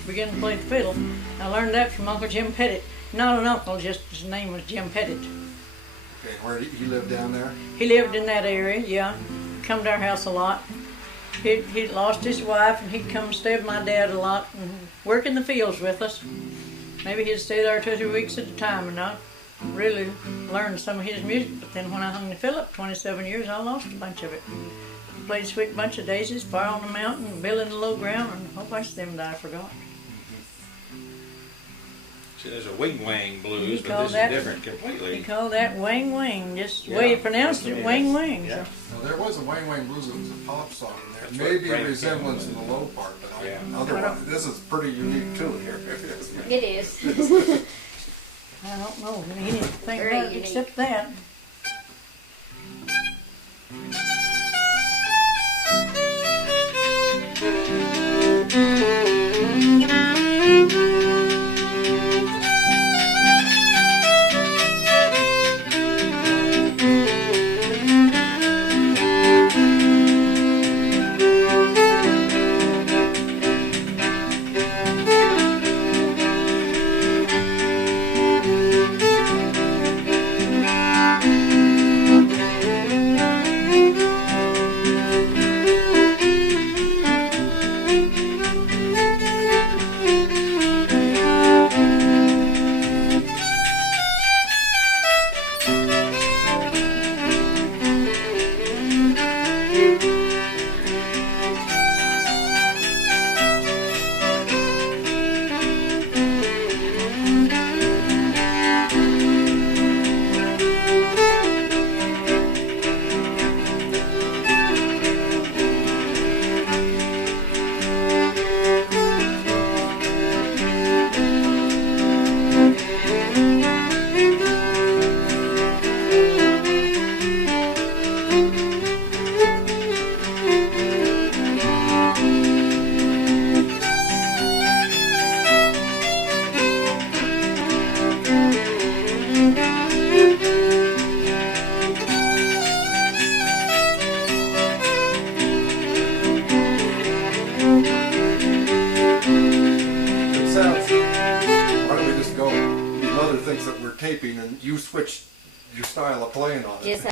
Began to play the fiddle. I learned that from Uncle Jim Pettit. Not an uncle, just his name was Jim Pettit. Okay, where did he live down there? He lived in that area, yeah. Come to our house a lot. He'd lost his wife and he'd come and stay with my dad a lot and work in the fields with us. Maybe he'd stay there 2 or 3 weeks at a time and I really learned some of his music. But then when I hung the fiddle up 27 years, I lost a bunch of it. Played Sweet Bunch of Daisies, Fire on the Mountain, Bill in the Low Ground, and a whole bunch of them that I forgot. See, there's a wing wang blues, He but called this that- is different He completely. called that wang wang, just the Yeah, way he pronounced to it, me wang that's- wang. Yeah. Now, there was a Wang Wang Blues that was a pop song in there. That's where Maybe a Frank resemblance came in up the low part, but Yeah. otherwise, this is pretty unique too here. It is. I don't know, he didn't think Very about it unique. except that. It sounds, why don't we just go? Your mother thinks that we're taping and you switched your style of playing on it. Yes,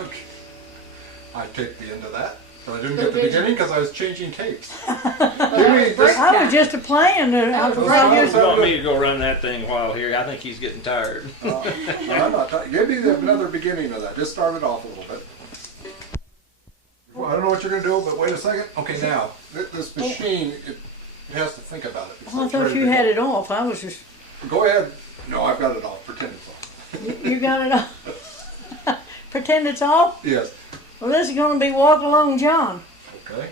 Okay. I taped the end of that, but I didn't get the beginning because I was changing tapes. I was just playing. I was You right here. want me to go run that thing while here? I think he's getting tired. No, I'm not give me another beginning of that. Just start it off a little bit. Well, I don't know what you're going to do, but wait a second. Okay, now, this machine, it has to think about it. Well, I thought you had it off. I was just. Go ahead. No, I've got it off. Pretend it's off. You got it off. Pretend it's off. Yes. Well, this is going to be Walk Along John. Okay.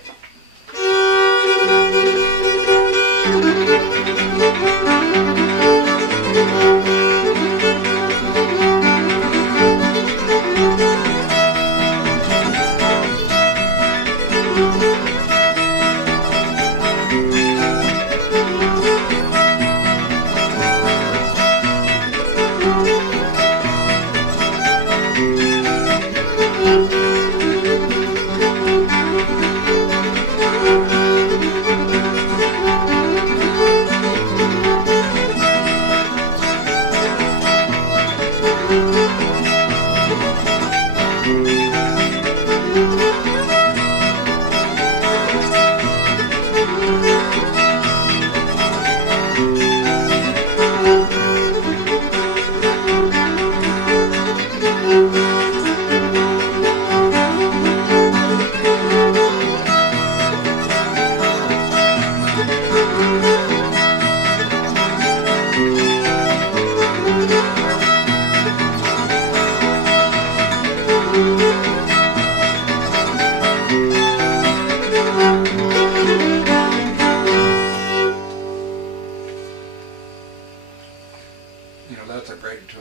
That's a great tune.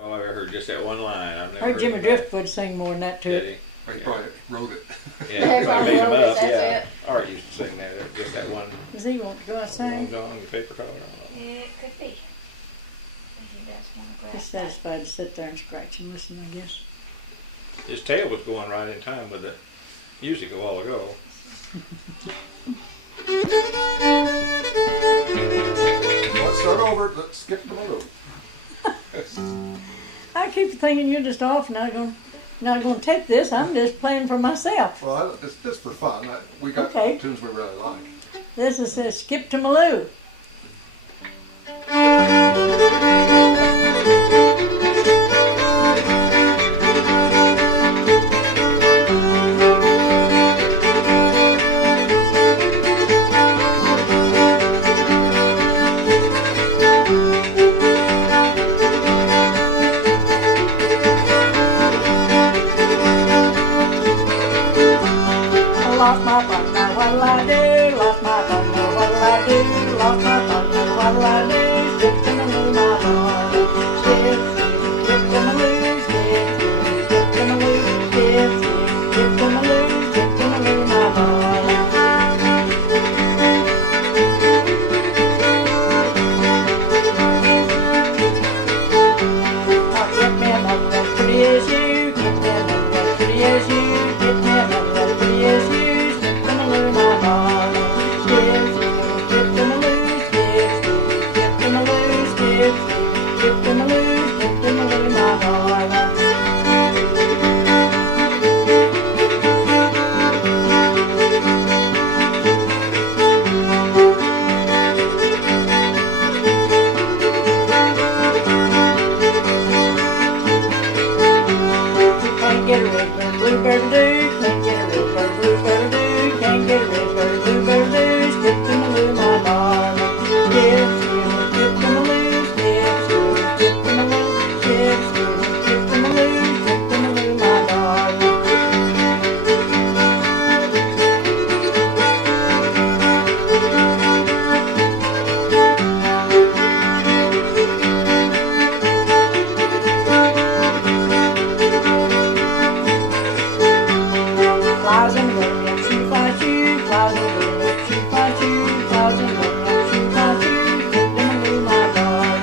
Oh, I heard just that one line. I've never I heard Jimmy it. Driftwood sing more than that to Did it. he? He probably wrote it. Yeah, They probably made him wrote it, up. that's Yeah, it. Art used to sing that. Just that one. Does he want to go Long outside? John, the paper color. I don't know. It could be. If he does want to grab He's satisfied to sit there and scratch and listen, I guess. His tail was going right in time with the music a while ago. Let's start over. Let's skip the middle. I keep thinking you're just off, not going to take this. I'm just playing for myself. Well, it's just for fun. We got Okay. tunes we really like. This is Skip to Maloo. Lost my thunder, what'll I do? Lost my thunder, what'll I do? Lost my thunder, what'll I do? Skip to Maloo, my darling. Skip, skip to Maloo, skip, skip to Maloo, skip, skip to Maloo, skip to Maloo, my darling. Oh, get me another as pretty as you, get me another as pretty as you, get me another as pretty as you. Can't get a red bird, bluebird do. Can't get a red bird, bluebird do. Can't get a red bird, bluebird do. Skip to Maloo, my darling. Skip, skip to Maloo, skip, skip to Maloo, skip, skip to Maloo, skip to Maloo, my darling. Clouds and rain, and shoe fly shoe, clouds and rain, and shoe fly shoe, clouds and rain, and shoe fly shoe, skip to Maloo, my darling.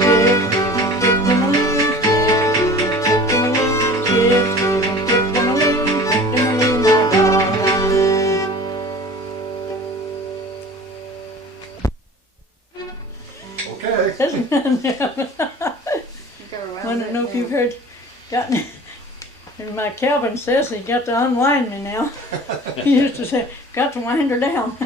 Skip to Maloo, skip to Maloo, skip to Maloo, skip to Maloo, my darling. Okay. Isn't it? Go around I don't it know if now. you've gotten And my Calvin says he got to unwind me now. He used to say, got to wind her down.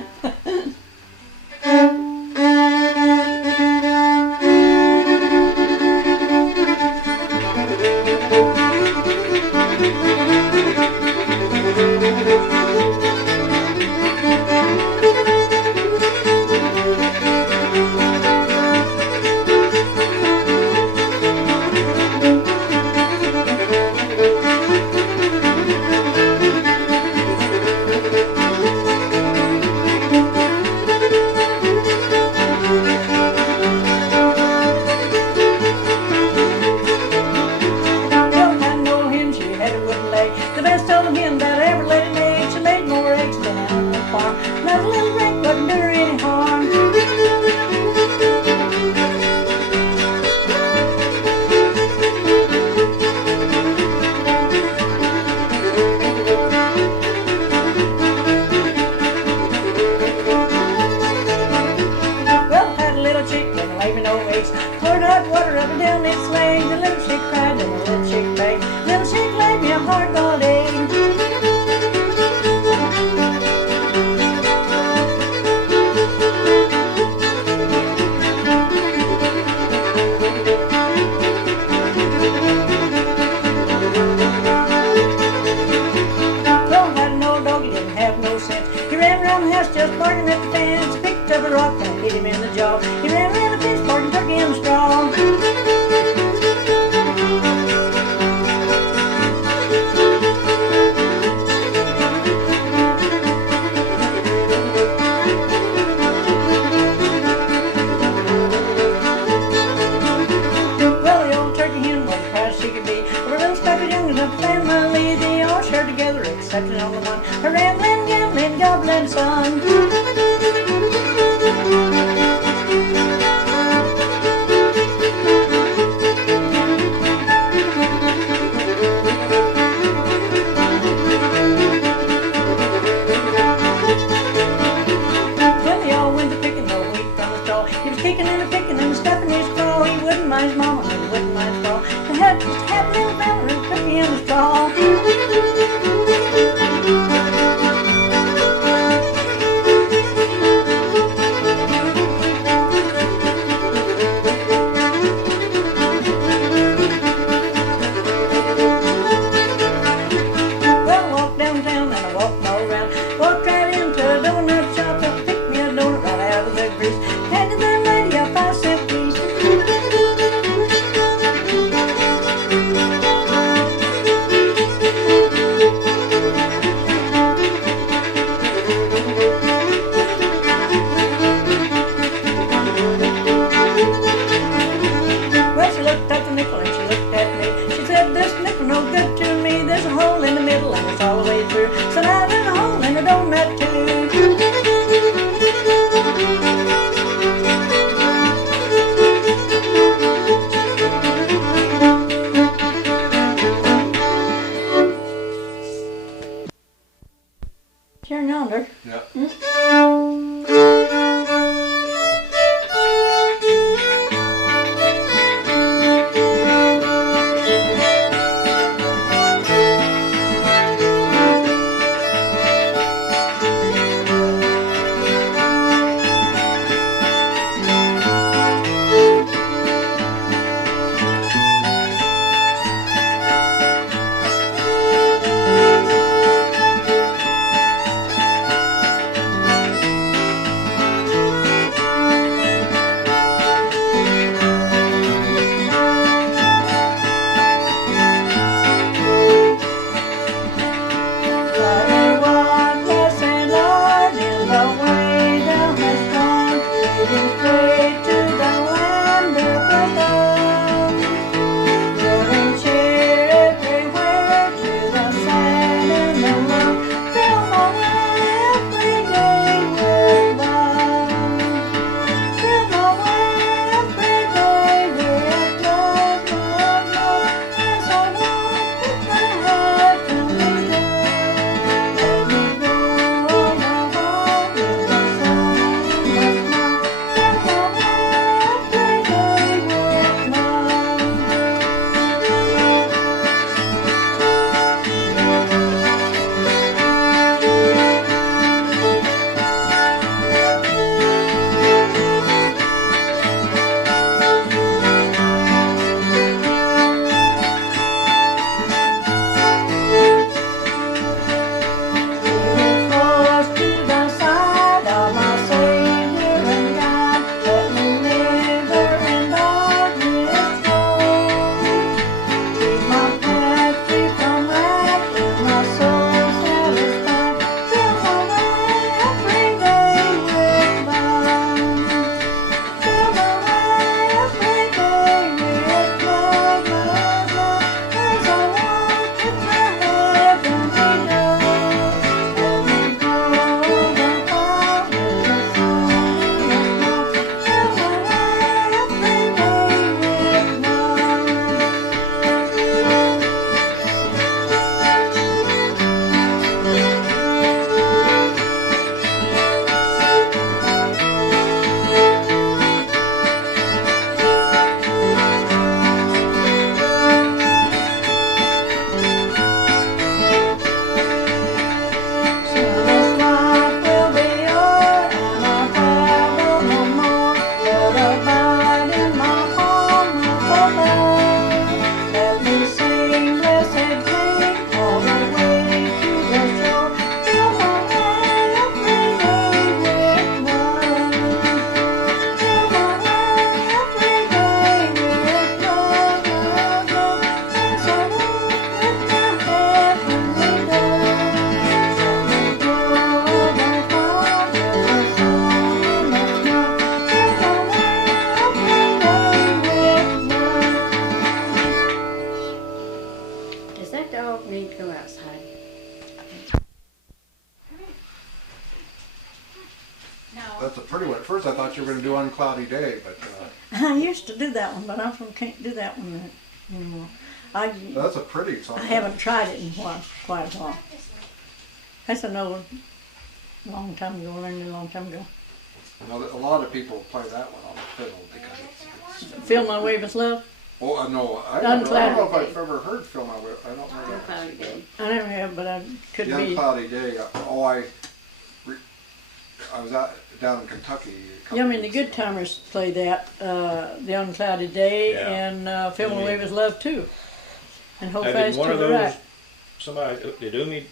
We need to go outside. No. That's a pretty one. At first I thought you were going to do Uncloudy Day, but I used to do that one, but I can't do that one anymore. that's a pretty song. I haven't tried it in quite a while. That's an old, long time ago, learned it a long time ago. You know, a lot of people play that one on the fiddle because it's... Feel My Way with Love? Oh, no, I don't know if Uncloudy I've ever heard Feel My Way. I don't know. Uncloudy Day. I never have, but I could The be. Uncloudy Day, I was out down in Kentucky. Yeah, I mean, the Good Timers play that, The Unclouded Day, Yeah. and Feel My Way with Love, too. And Hold Now, did Fast one to of the those, Right. somebody, did Umi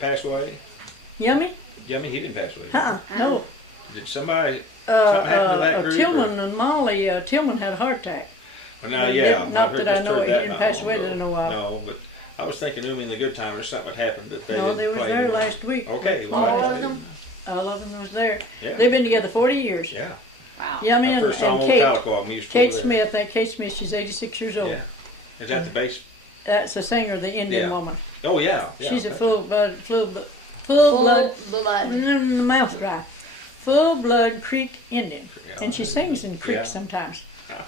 pass away? Yummy? Yummy, he didn't pass away. No. Did somebody, something happen to that group? Tillman and Molly, Tillman had a heart attack. Well, now, But yeah. not I've that just I know heard it. He that didn't not pass long away ago. that I know of. No, but I was thinking Umi and the Good Timers, something had happened that they No, didn't they was play there anymore. last week. Okay. well, All I- of them? All of them was there. Yeah. They've been together 40 years. Yeah. Wow. Yummy I and, first saw and them Kate. on Calico. I'm used to Kate over there. Smith. That Kate Smith. She's 86 years old. Yeah. Is that the bass? That's the singer, the Indian Yeah. woman. Oh, yeah. yeah. She's a Okay. full blood, blood. the mouth dry, full blood Creek Indian, Yeah. and she sings in Creek Yeah. sometimes. Ah.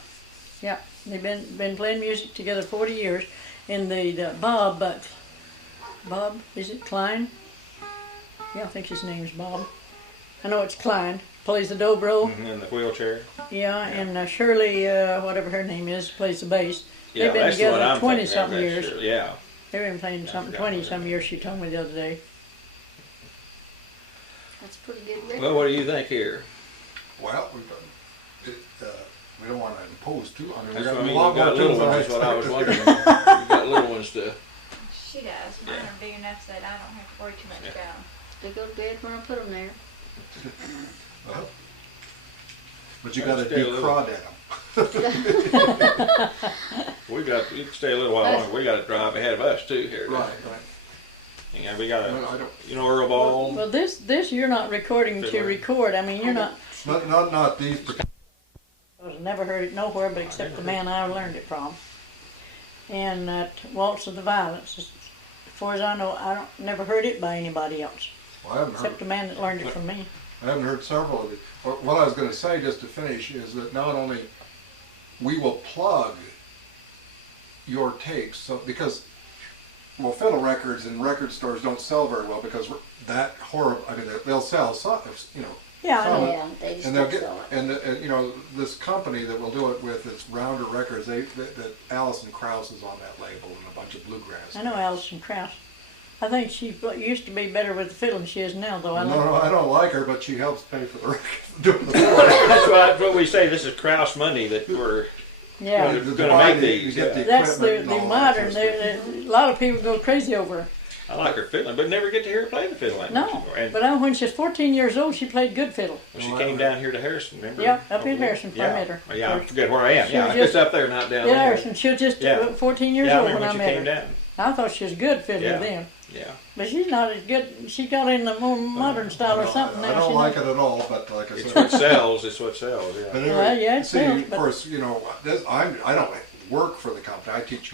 Yeah, they've been playing music together 40 years. And the Bob, is it Klein? Yeah, I think his name's Bob. I know it's Klein. Plays the dobro. Mhm, in the wheelchair. Yeah, and Shirley, whatever her name is, plays the bass. Yeah, They've been that's the one together I'm 20 thinking of, something that's years. sure. Yeah. They've been playing something forgot 20 about some that. years. She told me the other day. That's pretty good record. Well, what do you think here? Well, we don't want to impose too. I mean, we That's got what I a mean. lot You got more little tunes than I ones, is what I was expected. wondering. You got little ones to. She does. Mine are big enough that I don't have to worry too much Yeah. about 'em. They go to bed when I put them there. Well, but you got to Stay a little. decrod at them. You can stay a little while longer. We got to drive ahead of us too here. Right. Yeah, we got No, I to. don't. You know Earl Ball. Well, this you're not recording to Fiddler. record. I mean, you're not. Not these. I've never heard it nowhere but except the man I learned it from. And that Waltz of the Violets. As far as I know, never heard it by anybody else Well, I haven't heard. except the man that learned it from me. I haven't heard several of these. What I was going to say, just to finish, is that not only we will plug your tapes, so because fiddle records and record stores don't sell very well because that horrible. I mean, they'll sell some, Yeah, I know. Yeah, they just and they'll don't get sell it. and this company that will do it with is Rounder Records. That Alison Krauss is on that label and a bunch of bluegrass. I know Alison Krauss. I think she used to be better with the fiddle than she is now, though. No, I don't like her, but she helps pay for the record. Doing the fiddle. That's what we say. This is Kraus money that we're. Yeah, Gonna make these, yeah. that's the equipment and all modern. that sort of A lot of people go crazy over her. I like her fiddling, but never get to hear her play the fiddle that much No, anymore. And but when she was 14 years old, she played good fiddle. she came down here to Harrison, remember? Yeah, up in Harrison, I Yeah. met her. Yeah, I forget where I am. She Yeah, was it's just- up there, not down Yeah, there. Harrison. She was just Yeah. 14 years Yeah, I old remember when I when she met came her. down. I thought she was a good fiddler Yeah. then, Yeah. but she's not as good. She got in the more modern style or something I now. don't she like knows. it at all, but like I It's said. what sells. It's what sells. Yeah. But anyway, Well, yeah, it see, sells, of but- course, I don't work for the company. I teach